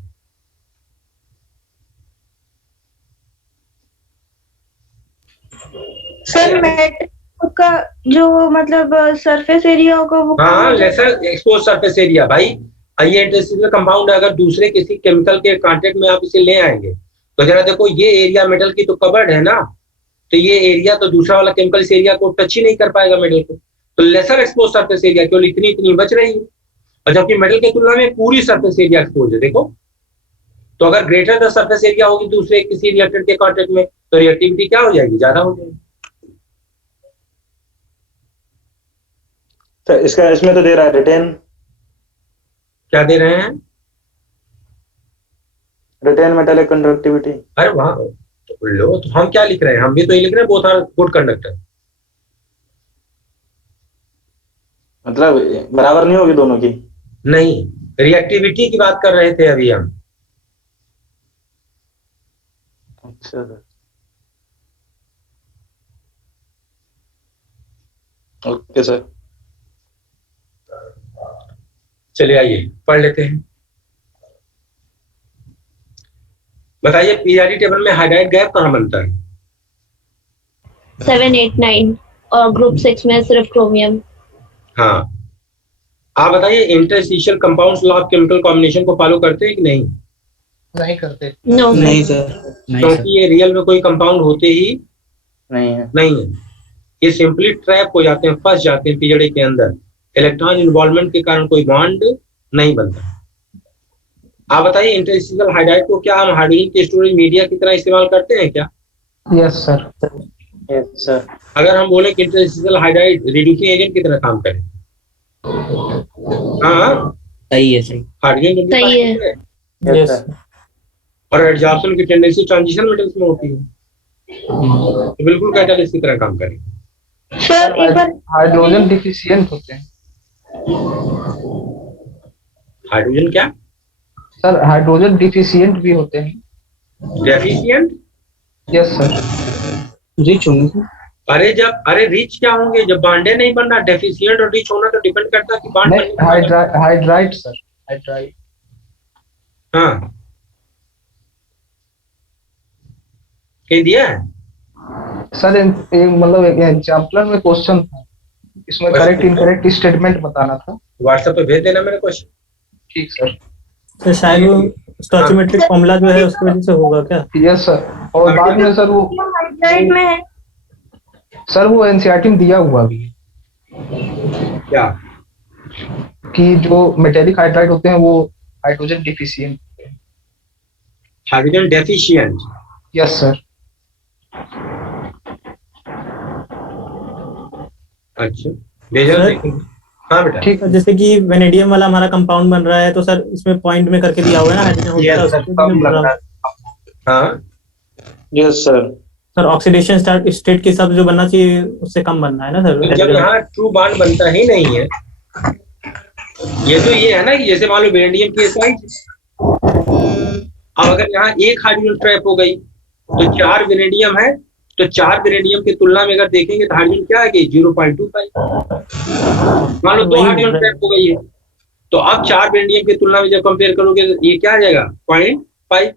सर मेटल का जो मतलब सरफेस एरिया होगा वो हाँ, लेसर एक्सपोज सरफेस एरिया। भाई ये इंटरस्टिशियल कंपाउंड अगर दूसरे किसी केमिकल के कांटेक्ट में आप इसे ले आएंगे तो जरा देखो, ये एरिया मेटल की तो कवर्ड है ना, तो ये एरिया तो दूसरा वाला केमिकल इस एरिया को टच ही नहीं कर पाएगा मेटल को, तो लेसर एक्सपोज सरफेस एरिया केवल इतनी बच रही है, और जबकि मेटल की तुलना में पूरी सरफेस एरिया एक्सपोज है। देखो, तो अगर ग्रेटर द सरफेस एरिया होगी दूसरे किसी रिएक्टेंट के कांटेक्ट में तो रिएक्टिविटी क्या हो जाएगी? ज्यादा हो जाएगी। तो इसमें तो दे रहा है रिटेन। क्या दे रहे हैं? Retain metallic conductivity. अरे वहां तो लो, तो हम क्या लिख रहे हैं? हम भी तो ये लिख रहे हैं बोथ आर गुड कंडक्टर। मतलब बराबर नहीं होगी दोनों की? नहीं, रिएक्टिविटी की बात कर रहे थे अभी हम। अच्छा सर, ओके सर। चलिए आइए पढ़ लेते हैं। बताइए पीरियोडिक टेबल में हाइड्राइड गैप कहाँ बनता है? 7, 8, 9 और ग्रुप 6 में सिर्फ क्रोमियम। हाँ, आप बताइए interstitial compounds law of chemical combination को फॉलो करते हैं कि नहीं? नहीं करते। No. नहीं सर। नहीं सर क्योंकि ये रियल में कोई कंपाउंड होते ही नहीं है। नहीं है, ये सिंपली ट्रैप हो जाते हैं, फंस जाते हैं पीरियड के अंदर, इलेक्ट्रॉन इन्वॉल्वमेंट के कारण कोई बॉन्ड नहीं बनता। आप बताइए इंटरस्टिशियल हाइड्राइड को क्या हम हाइड्रोजन के स्टोरेज मीडिया की तरह इस्तेमाल करते हैं क्या? Yes sir. Yes sir. अगर हम बोले कि इंटरस्टिशियल हाइड्राइड रिड्यूसिंग एजेंट की तरह काम करे, हाँ सही है सही। हाइड्रोजन सही है। यस और एडजॉर्प्शन की टेंडेंसी ट्रांजिशन मेटल्स में होती है, तो बिल्कुल कैटालिस्ट की तरह काम करेगा। सर एक बार हाइड्रोजन डिफिशियंट होते हैं हाइड्रोजन क्या सर, हाइड्रोजन डिफिशियंट भी होते हैं। डेफिशिएंट? Yes sir. रिच होंगे सर। अरे रिच क्या होंगे जब बांडे नहीं बनना? डेफिशिएंट और रिच होना तो डिपेंड करता है कि बांड नहीं, हाइड्राइड सर, हाइड्राइड। हाँ कह दिया है सर मतलब एक एग्जाम्पलर में क्वेश्चन था, इसमें करेक्ट इनकरेक्ट स्टेटमेंट बताना था। व्हाट्सएप पे भेज देना मेरे क्वेश्चन। ठीक सर। तो शायद वो स्टोचियोमेट्रिक फॉर्मूला जो है उसकी वजह से होगा क्या? Yes sir. और बाद में सर वो हाइड्राइड में है। सर वो एनसीईआरटी में दिया हुआ भी है क्या? कि जो मेटेलिक हाइड्राइड होते हैं वो हाइड्रोजन डिफिशियंट होते हैं। Hydrogen deficient? Yes sir. अच्छा भेजा सर? देखेंगे। हाँ बेटा ठीक। जैसे कि वेनेडियम वाला हमारा कंपाउंड बन रहा है तो सर इसमें पॉइंट में करके दिया हुआ है ना हाइड्रोजन होता है उसके लिए मैं बोल रहा हूँ। हाँ yes sir. Sir oxidation state के हिसाब से जो बनना चाहिए उससे कम बनना है ना तो जब सर? यहाँ ट्रू बॉन्ड बनता ही नहीं है, ये तो ये है ना कि जैसे मान लो वेनेडियम की साइज, अब अगर यहाँ एक हाइड्रोजन ट्रैप हो गई तो 4 वेनेडियम है, तो 4 वेनेडियम की तुलना में अगर देखेंगे तो हाइड्रोजन क्या है कि 0.25। मान लो 2 हाइड्रोजन ट्रैप हो गई है, तो अब 4 वेनेडियम की तुलना में जब कंपेयर करोगे तो ये क्या आ जाएगा 0.5।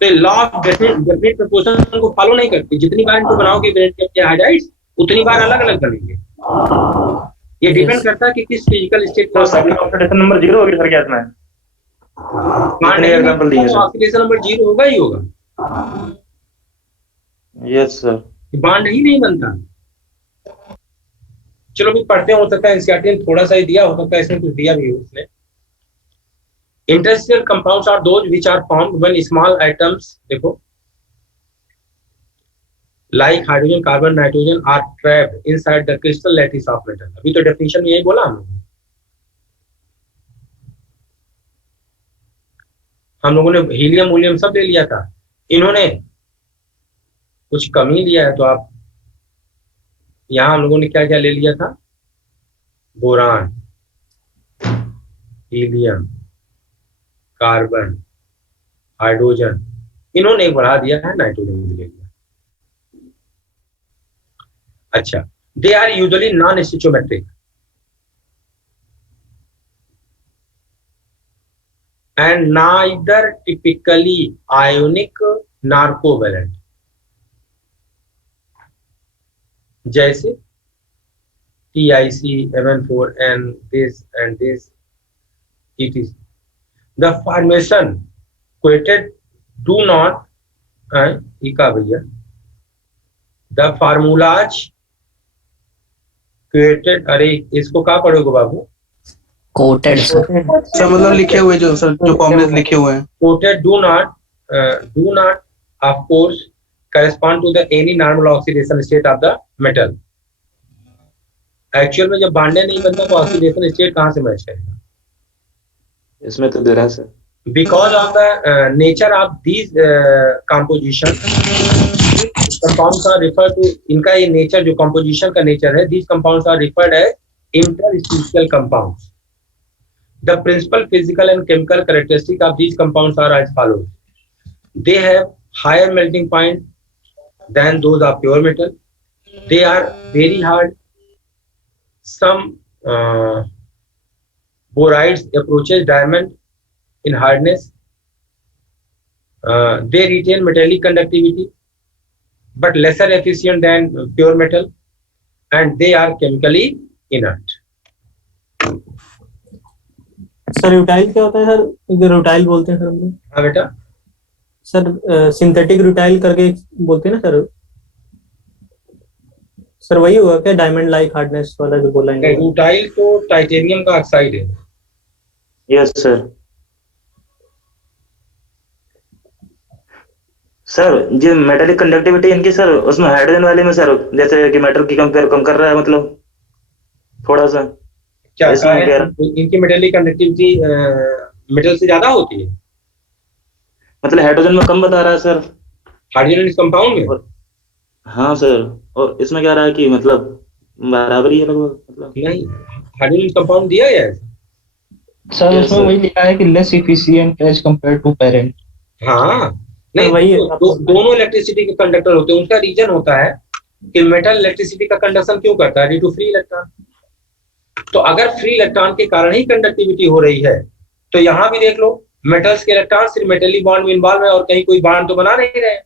तो लॉ ऑफ डेफिनेट प्रोपोर्शन को फॉलो नहीं करती। जितनी बार इनको बनाओगे वेनेडियम के हाइड्राइड्स उतनी बार अलग अलग बनेंगे। ये डिपेंड करता है कि किस फिजिकल स्टेट तो ऑक्सीडेशन नंबर 0 होगी सर क्या इसमें? एग्जांपल दिए सर। ऑक्सीडेशन नंबर 0 होगा ही होगा, यस सर। बांड ही नहीं बनता। चलो भी पढ़ते हो सकता है एनसीईआरटी में थोड़ा सा ही दिया हो सकता है, इसमें कुछ दिया भी हो उसने। Interstitial compounds are those which are formed when small atoms, देखो like hydrogen carbon nitrogen are trapped inside the crystal lattice of metal. अभी तो डेफिनेशन में यही बोला हम लोगों ने हीलियम वूलियम सब ले लिया था, इन्होंने कुछ कमी लिया है। तो आप यहां हम लोगों ने क्या क्या ले लिया था? बोरान, हीलियम, कार्बन, हाइड्रोजन, इन्होंने बढ़ा दिया है, नाइट्रोजन भी ले लिया। अच्छा, they are usually non stoichiometric and neither typically ionic nor covalent। जैसे TiC, Mn4n, this and this, etc. The formation quoted do not, भैया, the formulas quoted, अरे इसको क्या पढ़ोगे बाबू? Coated sir. सर मतलब लिखे हुए जो सर जो फॉर्मूले लिखे हुए हैं Quoted do not of course correspond to the any normal oxidation state of the metal। Actual में जब बांडे नहीं बनता तो ऑक्सीडेशन स्टेट कहां से मैच करेगा? इसमें तो दे रहा है sir. Because of the nature of these composition, compounds are refer to, इनका ये नेचर जो कंपोजिशन का नेचर है, these compounds are referred as interstitial compounds. The principal physical and chemical characteristic of these compounds are as follows. They have higher melting point than those of pure metal. They are very hard. Some borides approaches diamond in hardness. They retain metallic conductivity, but lesser efficient than pure metal, and they are chemically inert. Sir rutile क्या होता है sir? Rutile बोलते हैं sir हम लोग। हाँ बेटा, sir synthetic rutile करके बोलते हैं ना सर? सर वही होगा क्या, डायमंड लाइक हार्डनेस वाला जो बोला है? रूटाइल तो टाइटेनियम का ऑक्साइड है। Yes sir. सर जो मेटालिक कंडक्टिविटी इनकी सर, उसमें हाइड्रोजन वाले में सर जैसे कि मेटल की कंपेयर कम कर रहा है, मतलब थोड़ा सा क्या इसमें है, क्या इनकी मेटेलिक कंडक्टिविटी मेटल से ज्यादा होती है। मतलब हाइड्रोजन में कम बता रहा है सर। हाइड्रोजन इस कंपाउंड में और हाँ सर, और इसमें क्या रहा है कि मतलब बराबरी है लगभग, मतलब नहीं, हाइड्रोजन कंपाउंड दिया गया है। सर Yes, उसमें sir. वही लिखा है कि less efficient as compare to parent. हाँ नहीं, वही है। दोनों इलेक्ट्रिसिटी के कंडक्टर होते हैं। उनका रीजन होता है कि मेटल इलेक्ट्रिसिटी का कंडक्शन क्यों करता है, ड्यू टू फ्री इलेक्ट्रॉन। तो अगर फ्री इलेक्ट्रॉन के कारण ही कंडक्टिविटी हो रही है, तो यहां भी देख लो, मेटल्स के इलेक्ट्रॉन सिर्फ मेटलिक बॉन्ड में इन्वॉल्व है और कहीं कोई बॉन्ड तो बना नहीं रहे।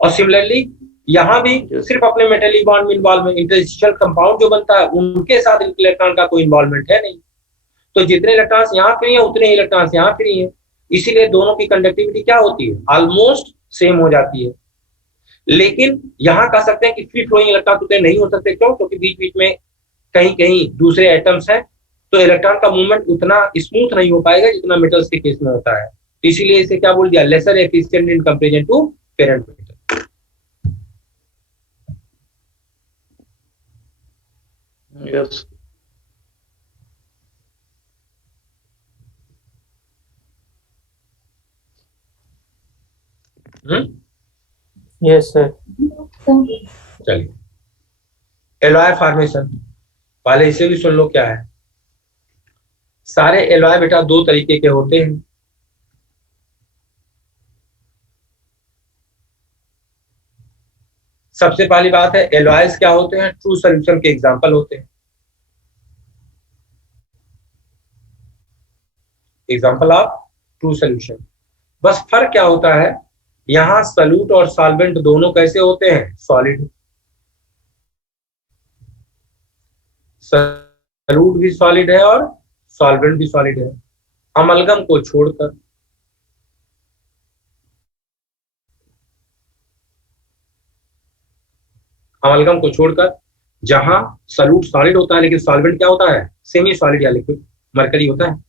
और सिमिलरली यहाँ भी सिर्फ अपने मेटलिक बॉन्ड में इन्वॉल्व है, इंटरस्टिशियल कंपाउंड जो बनता है उनके साथ इलेक्ट्रॉन का कोई इन्वॉल्वमेंट है नहीं। तो जितने इलेक्ट्रॉन्स यहाँ फ्री है उतने ही इलेक्ट्रॉन्स यहाँ फ्री है, इसीलिए दोनों की कंडक्टिविटी क्या होती है, ऑलमोस्ट सेम हो जाती है। लेकिन यहाँ कह सकते हैं कि फ्री फ्लोइंग इलेक्ट्रॉन उतने नहीं हो सकते। क्यों? क्योंकि बीच बीच में कहीं कहीं दूसरे एटम्स हैं, तो इलेक्ट्रॉन का मूवमेंट उतना स्मूथ नहीं हो पाएगा जितना मेटल्स के केस में होता है। इसीलिए इसे क्या बोल दिया, lesser efficient in comparison to parent metal. Yes yes sir. चलिए, एलॉय फॉर्मेशन, पहले इसे भी सुन लो क्या है। सारे एलॉय बेटा दो तरीके के होते हैं। सबसे पहली बात है, एलॉयज क्या होते हैं, ट्रू सॉल्यूशन के एग्जांपल होते हैं। Example of true solution. बस फर्क क्या होता है, यहां सॉल्यूट और सॉल्वेंट दोनों कैसे होते हैं, सॉलिड। सॉल्यूट भी सॉलिड है और सॉल्वेंट भी सॉलिड है, अमलगम को छोड़कर। अमलगम को छोड़कर जहां सॉल्यूट सॉलिड होता है लेकिन सॉल्वेंट क्या होता है, सेमी सॉलिड या लिक्विड, मरकरी होता है।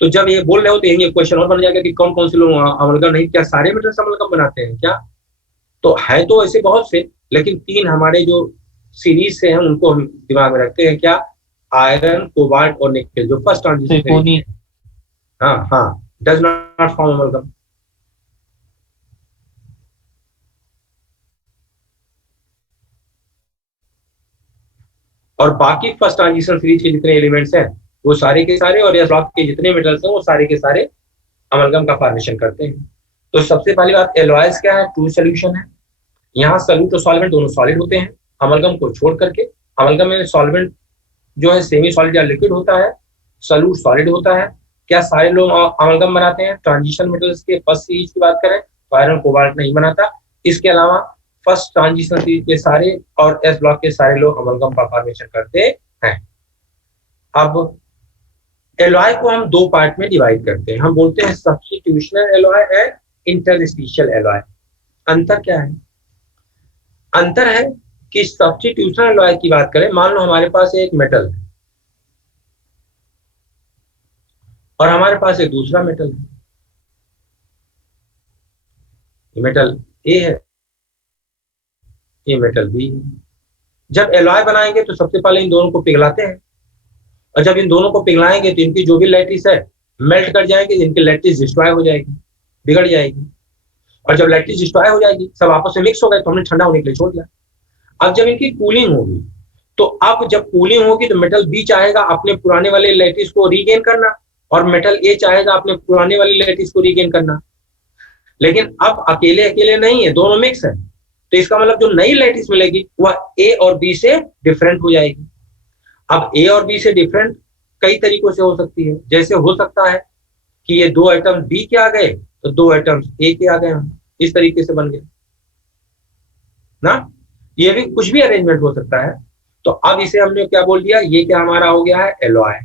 तो जब ये बोल रहे हो तो यही क्वेश्चन और बन जाएगा कि कौन कौन से लोग अमलगम नहीं, क्या सारे मेटल्स अमलगम बनाते हैं क्या? तो है तो ऐसे बहुत से, लेकिन तीन हमारे जो सीरीज से हैं उनको हम दिमाग में रखते हैं। क्या? आयरन, कोबाल्ट और निकेल, जो फर्स्ट ट्रांजिशन। हाँ हाँ, डज नॉट फॉर्म अमलगम। और बाकी फर्स्ट ट्रांजिशन सीरीज के जितने एलिमेंट्स हैं वो सारे के सारे, और एस ब्लॉक के जितने मेटल्स हैं वो सारे के सारे अमलगम का फॉर्मेशन करते हैं। तो सबसे पहली बात, एलॉयज क्या है, ट्रू सॉल्यूशन है। यहाँ सॉल्यूट और सॉल्वेंट दोनों सॉलिड होते हैं, अमलगम को छोड़ करके। अमलगम में सॉल्वेंट जो है सेमी सॉलिड या लिक्विड होता है, सॉल्यूट सॉलिड होता है। क्या सारे लोग अमलगम बनाते हैं? ट्रांजिशन मेटल्स के फर्स्ट सीरीज की बात करें तो आयरन, कोबाल्ट नहीं बनाता। इसके अलावा फर्स्ट ट्रांजिशन सीरीज के सारे और एस ब्लॉक के सारे लोग अमलगम का फॉर्मेशन करते हैं। अब एलॉय को हम दो पार्ट में डिवाइड करते हैं। हम बोलते हैं सब्स्टिट्यूशनल एलॉय एंड इंटरस्टिशियल एलॉय। अंतर क्या है? अंतर है कि सब्स्टिट्यूशनल एलॉय की बात करें, मान लो हमारे पास एक मेटल है और हमारे पास एक दूसरा मेटल है। ये मेटल ए है, ये मेटल बी है। जब एलॉय बनाएंगे तो सबसे पहले इन दोनों को पिघलाते हैं, और जब इन दोनों को पिघलाएंगे तो इनकी जो भी लैटिस है मेल्ट कर जाएगी, इनकी लैटिस डिस्ट्रॉय हो जाएगी, बिगड़ जाएगी। और जब लैटिस डिस्ट्रॉय हो जाएगी, सब आपस में मिक्स हो गए, तो हमने ठंडा होने के लिए छोड़ दिया। अब जब इनकी कूलिंग होगी, तो अब जब कूलिंग होगी तो मेटल बी चाहेगा अपने पुराने वाले लैटिस को रीगेन करना, और मेटल ए चाहेगा अपने पुराने वाले लैटिस को रीगेन करना। लेकिन अब अकेले अकेले नहीं है, दोनों मिक्स है। तो इसका मतलब जो नई लैटिस मिलेगी वह ए और बी से डिफरेंट हो जाएगी। अब ए और बी से डिफरेंट कई तरीकों से हो सकती है। जैसे हो सकता है कि ये दो एटम बी के आ गए तो दो एटम्स ए के आ गए, हम इस तरीके से बन गए ना। ये भी कुछ भी अरेंजमेंट हो सकता है। तो अब इसे हमने क्या बोल दिया, ये क्या हमारा हो गया है, एलॉय।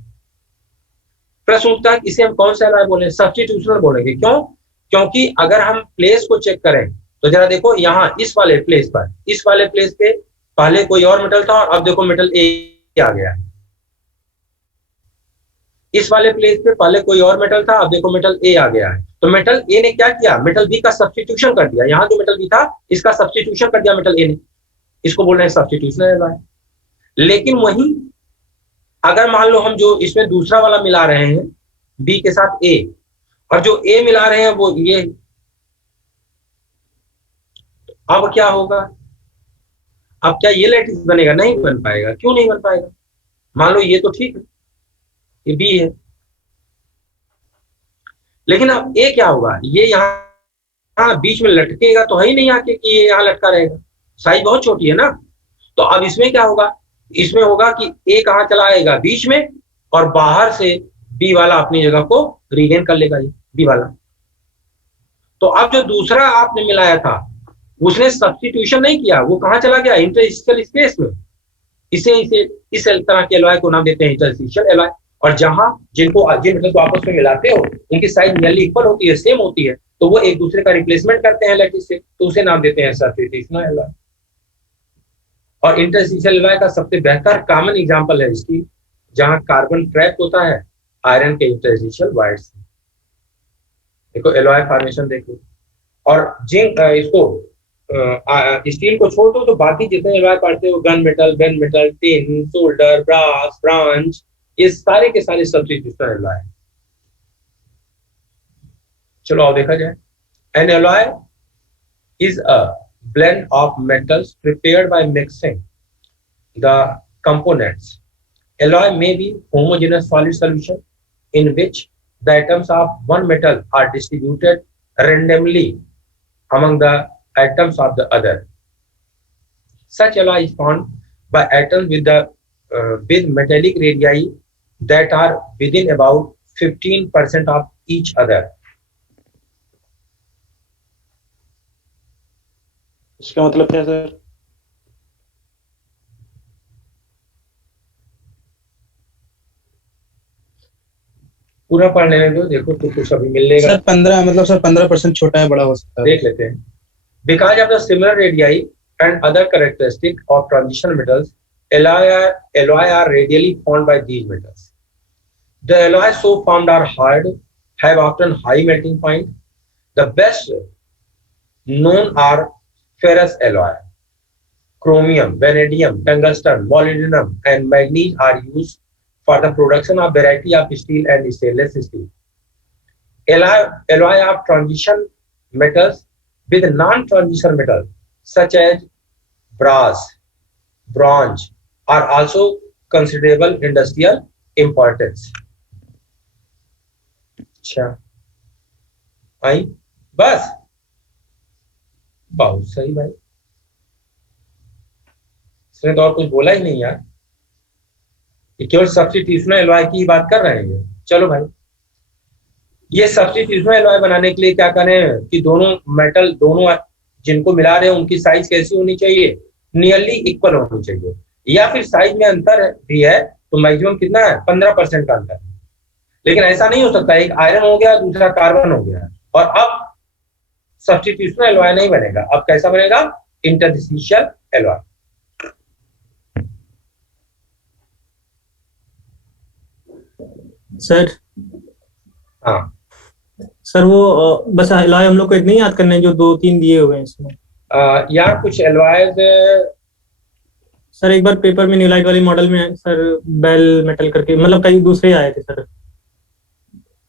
प्रश्न उठता है इसे हम कौन सा एलॉय बोलेंगे? सब्स्टिट्यूशनल बोलेंगे। क्यों? क्योंकि अगर हम प्लेस को चेक करें तो जरा देखो यहाँ इस वाले प्लेस पे पहले कोई और मेटल था और अब देखो मेटल ए आ गया है। इस वाले प्लेस पे पहले कोई और मेटल था, अब देखो मेटल ए आ गया है। तो मेटल ए ने क्या किया? मेटल बी का सब्स्टिट्यूशन कर दिया। यहाँ जो मेटल बी था इसका सब्स्टिट्यूशन कर दिया मेटल ए ने। इसको बोल रहे हैं सब्स्टिट्यूशनल एलॉय। लेकिन वहीं अगर मान लो हम जो इसमें दूसरा वाला मिला रहे हैं बी के साथ ए, और जो ए मिला रहे हैं वो ये, अब क्या होगा? अब क्या ये लैटिस बनेगा? नहीं बन पाएगा। क्यों नहीं बन पाएगा? मान लो ये तो ठीक है, ये बी है, लेकिन अब ए क्या होगा? ये यहाँ बीच में लटकेगा तो है ही नहीं आके कि ये यहाँ लटका रहेगा। साइज बहुत छोटी है ना। तो अब इसमें क्या होगा? इसमें होगा कि ए कहाँ चला आएगा? बीच में, और बाहर से बी वाला अपनी जगह को रीगेन कर लेगा, ये बी वाला। तो अब जो दूसरा आपने मिलाया था उसने सब्स्टिट्यूशन नहीं किया, वो कहाँ चला गया? इंटरस्टिशियल स्पेस में। इसे इस तरह के एलॉय को नाम देते हैं इंटरस्टिशियल एलॉय। और जहां जिन मेटल को आपस में मिलाते हो उनकी साइज नियरली इक्वल होती है, सेम होती है, तो वो एक दूसरे का रिप्लेसमेंट करते हैं लैटिस से, तो उसे नाम देते हैं सब्स्टिट्यूशनल एलॉय। और इंटरस्टिशियल एलॉय का सबसे बेहतर कॉमन एग्जांपल है इसकी, जहां कार्बन ट्रैप होता है आयरन के इंटरस्टिशियल वायर्स। देखो एलॉय फॉर्मेशन देखो। और जिंक इसको स्टील को छोड़ दो तो बाकी जितने एलॉय पढ़ते हो, gun metal, tin, solder, brass, bronze, ये सारे के सारे सब्स्टिट्यूशनल एलॉय है। चलो और देखा जाए। N alloy is a blend of metals prepared by mixing the components. Alloy may be homogeneous solid solution in which the atoms of one metal are distributed randomly among the atoms of the other. Such alloy is formed by atoms with metallic radii that are within about 15% of each other. इसका मतलब क्या sir? पूरा पढ़ लेने दो, देखो तो कुछ अभी मिल लेगा। सर 15 मतलब सर 15% छोटा है, बड़ा हो सकता है। देख लेते हैं। Because of the similar radii and other characteristic of transition metals, alloy are radially formed by these metals. The alloys so formed are hard, have often high melting point. The best known are ferrous alloy. Chromium, vanadium, tungsten, molybdenum, and manganese are used for the production of variety of steel and stainless steel. Alloy of transition metals with non-transition metals such as brass, bronze are also considerable industrial importance. अच्छा, आई बस, बहुत सही भाई, इसने तो और कुछ बोला ही नहीं यार, ये केवल सब्स्टिट्यूशनल एलॉय की बात कर रहे हैं। चलो भाई, ये सब्स्टिट्यूशनल एलॉय बनाने के लिए क्या करें कि दोनों मेटल, दोनों जिनको मिला रहे हैं उनकी साइज कैसी होनी चाहिए? नियरली इक्वल होनी चाहिए, या फिर साइज में अंतर भी है तो मैक्सिमम कितना है? 15% का अंतर। लेकिन ऐसा नहीं हो सकता एक आयरन हो गया दूसरा कार्बन हो गया और अब सब्स्टिट्यूशनल एलॉय नहीं बनेगा। अब कैसा बनेगा? Interstitial alloy. सर हाँ सर, वो बस एलॉय हम लोग को इतने ही याद करने हैं जो 2-3 दिए हुए हैं इसमें। यार कुछ एलॉयज सर एक बार पेपर में न्यूलाइट वाली मॉडल में सर बेल मेटल करके, मतलब कई दूसरे आए थे सर।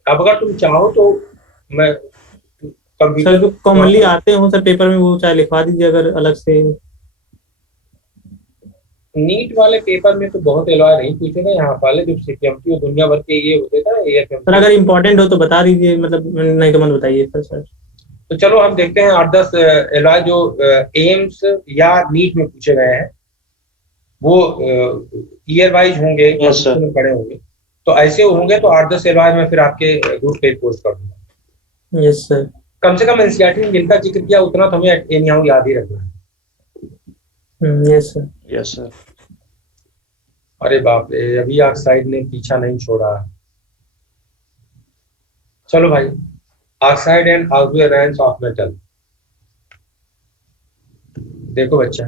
अब अगर तुम चाहो तो मैं सर जो कॉमनली आते हो सर पेपर में, वो चाहे लिखवा दीजिए अगर अलग से। नीट वाले पेपर में तो बहुत एलॉय नहीं पूछेगा, यहाँ वाले जो सीपीएमटी और दुनिया भर के ये होते थे एएफएमटी। सर अगर इम्पोर्टेंट हो तो बता दीजिए, मतलब नहीं तो मत बताइए सर। तो चलो हम देखते हैं 8-10 एलॉय जो एम्स या नीट में पूछे गए हैं, वो ईयर वाइज होंगे, पढ़े होंगे, तो ऐसे होंगे तो 8-10 एलॉय में फिर आपके ग्रुप पे पोस्ट कर दूंगा। Yes sir. कम से कम एनसीईआरटी में जिनका जिक्र किया उतना तो हमें एनीहाउ याद ही रखना है। Yes sir. Yes sir. अरे बाप रे, अभी ऑक्साइड ने पीछा नहीं छोड़ा। चलो भाई, ऑक्साइड एंड ऑक्सीडेंस ऑफ मेटल। देखो बच्चा।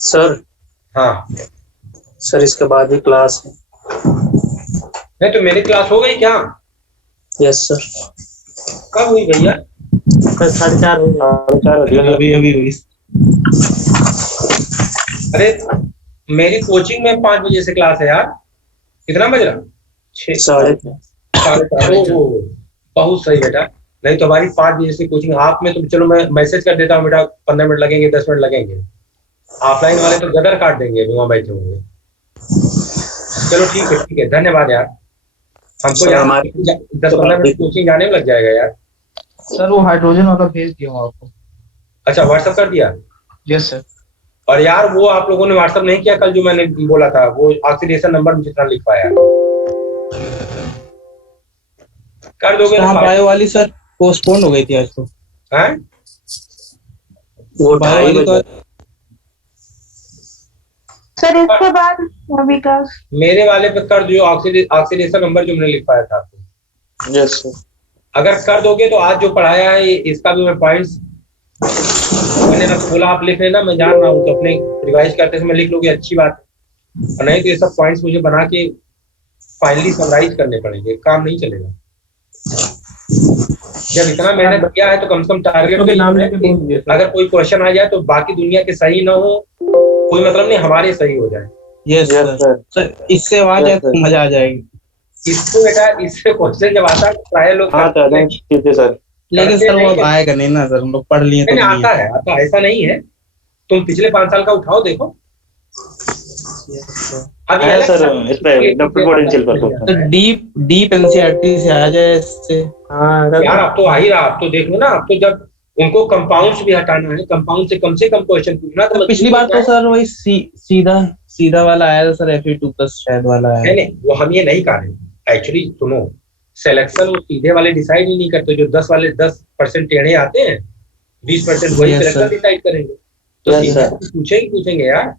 सर हाँ, सर इसके बाद ही क्लास है। नहीं तो मेरी क्लास हो गई क्या? Yes sir. कब हुई भैया? सर 4:30 हो गया। 4:30 अभी अभी हुई। अरे मेरी कोचिंग में 5 बजे से क्लास है यार। कितना बज रहा? 4:30। 4:30। ओहो, बहुत सही बेटा। नहीं तो हमारी 5 बजे से कोचिंग आप में, तो चलो मैं मैसेज कर देता हूँ बेटा, 15 मिनट लगेंगे, 10 मिनट लगेंगे। ऑफलाइन वाले तो गदर काट देंगे अभी वहाँ बैठे होंगे। चलो ठीक है, धन्यवाद यार। हमको यहाँ 10-15 मिनट कोचिंग जाने में लग जाएगा यार। सर वो हाइड्रोजन वाला भेज दिया हूँ आपको। अच्छा, व्हाट्सएप कर दिया? Yes sir. और यार वो आप लोगों ने व्हाट्सएप नहीं किया कल जो मैंने बोला था, वो ऑक्सीडेशन नंबर में जितना लिख पाया कर दोगे ना? बायो वाली सर पोस्टपोन हो गई थी आज तो। हैं? वो बायो 2:30 वाली बजे। तो सर इसके बाद अभी क्लास। मेरे वाले पे कर दो ऑक्सीडेशन नंबर जो मैंने लिख पाया था आपको। Yes sir. अगर कर दोगे तो आज जो पढ़ाया है इसका भी मैं पॉइंट्स मैंने ना बोला आप लिख लेना, मैं जान रहा हूँ, तो अपने रिवाइज करते समय लिख लोगे अच्छी बात है, और नहीं तो ये सब पॉइंट्स मुझे बना के फाइनली समराइज करने पड़ेंगे, काम नहीं चलेगा। जब इतना मेहनत किया है तो कम से कम टारगेट नाम लेके बोल दीजिए सर। अगर कोई क्वेश्चन आ जाए तो बाकी दुनिया के सही ना हो कोई मतलब नहीं, हमारे सही हो जाए। Yes sir. सर इससे आवाज है तो मजा आ जाएगी। इसको बेटा, इससे क्वेश्चन जब आता है तो प्राय लोग हाँ ठीक है सर। लेकिन सर वो अब आएगा नहीं ना सर, हम लोग पढ़ लिए तो नहीं, नहीं आता है, आता ऐसा नहीं है। तुम पिछले 5 साल का उठाओ देखो। अब ये है अलग सर, सब- इस पे डॉक्टर पोटेंशियल पर तो डीप एनसीईआरटी से आ जाए इससे। हाँ यार अब तो आ ही रहा, अब तो देख लो ना, अब तो जब उनको कंपाउंड्स भी हटाना है, कंपाउंड से कम क्वेश्चन पूछना, तो पिछली बार तो सर वही सीधा वाला आया था सर, Fe2+ शायद वाला आया। नहीं, वो हम ये नहीं कह रहे। एक्चुअली सुनो, सिलेक्शन वो सीधे वाले डिसाइड ही नहीं करते, जो 10 वाले 10% टेढ़े आते हैं, 20% वही Yes, सिलेक्शन sir. डिसाइड करेंगे। तो Yes, सीधे sir. पूछेंगे यार।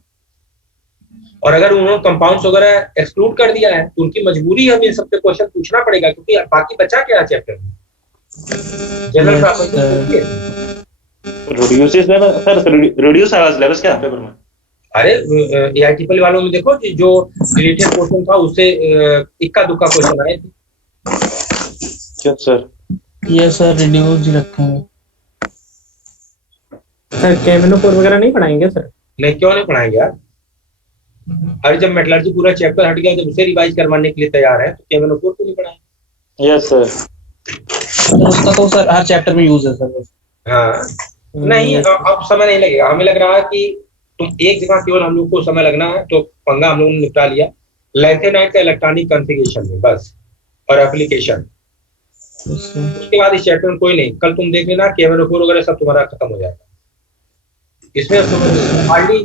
और अगर उन्होंने कंपाउंड्स वगैरह एक्सक्लूड कर दिया है तो उनकी मजबूरी है, हमें सबसे क्वेश्चन पूछना पड़ेगा, क्योंकि बाकी बचा क्या चैप्टर में? General Yes, property. रिड्यूस आया सिलेबस क्या पेपर में? अरे AITPL वालों में देखो कि जो रिलेटेड क्वेश्चन था उससे इक्का दुक्का क्वेश्चन आए थे। Yes sir. ये सर रिड्यूस ही रखेंगे। सर केमिनो4 वगैरह नहीं पढ़ाएंगे सर? नहीं, क्यों नहीं पढ़ाएंगे यार? अरे जब मेटलर्जी पूरा चैप्टर हट गया, जब उसे रिवाइज करवाने के लिए तैयार है तो केमिनो4 क्यों नहीं पढ़ाएंगे? Yes sir. उसका तो सर हर चैप्टर में यूज है सर। हाँ, नहीं अब समय नहीं लगेगा। हमें लग रहा है कि तुम एक जगह केवल हम लोग को समय लगना है, तो पंगा हम लोगों ने निपटा लिया, लैंथेनाइट का इलेक्ट्रॉनिक कॉन्फ़िगरेशन में बस, और एप्लीकेशन। उसके बाद इस चैप्टर में कोई नहीं। कल तुम देख लेना केमिनो4 वगैरह सब तुम्हारा खत्म हो जाएगा। इसमें हार्डली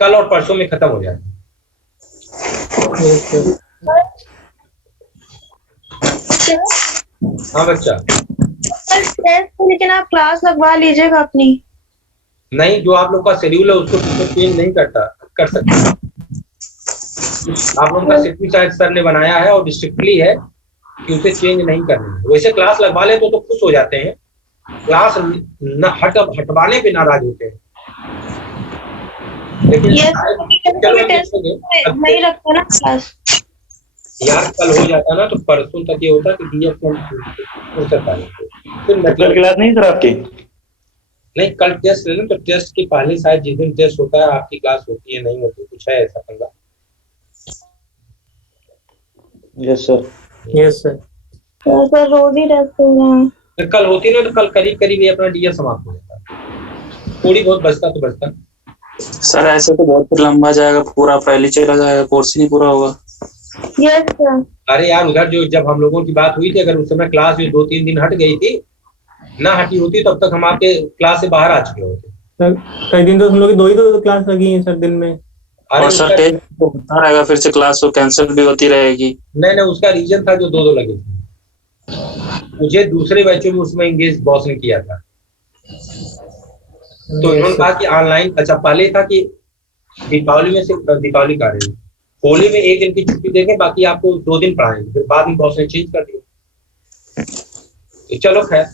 कल और परसों में खत्म हो जाएगा। हाँ बच्चा। लेकिन आप क्लास लगवा लीजिएगा अपनी। नहीं, जो आप लोग का शेड्यूल है उसको चेंज नहीं कर सकते। आप लोगों का शेड्यूल शायद सर ने बनाया है और स्ट्रिक्टली है कि उसे चेंज नहीं करना है। वैसे क्लास लगवा ले तो खुश हो जाते हैं, क्लास हटवाने पे नाराज होते हैं। लेकिन नहीं रखता ना क्लास यार, कल हो जाता ना तो परसों तक ये होता कि DF कल क्लास नहीं सर आपकी? नहीं, कल टेस्ट लेना, तो टेस्ट के पहले शायद जिस दिन टेस्ट होता है आपकी क्लास होती है, नहीं होती, कुछ है ऐसा पंगा। Yes sir. Yes sir. Sir रोज ही टेस्ट हो रहा है। तो कल होती ना तो कल करीब करीब ये अपना DF समाप्त हो जाता, थोड़ी बहुत बचता तो बचता। सर ऐसे तो बहुत लंबा जाएगा, पूरा पहले चला जाएगा, कोर्स ही नहीं पूरा होगा। Yes sir. अरे यार, उधर जो जब हम लोगों की बात हुई थी, अगर उस समय क्लास जो 2-3 दिन हट गई थी, ना हटी होती, तब तक हम आपके क्लास से बाहर आ चुके होते। सर कई दिन तो हम लोग की 2 क्लास लगी है सर दिन में। और सर टेस्ट होता रहेगा, फिर से क्लास तो कैंसिल भी होती रहेगी। नहीं, उसका रीजन था जो 2 लगे थे। मुझे दूसरे बैचों में उसमें इंगेज बॉस ने किया था, तो इन्होंने कहा कि ऑनलाइन। अच्छा, पहले था कि दीपावली में से दीपावली का रही, होली में एक दिन की छुट्टी देंगे, बाकी आपको 2 दिन पढ़ाएंगे, फिर बाद में बॉस ने चेंज कर दिया। तो चलो खैर,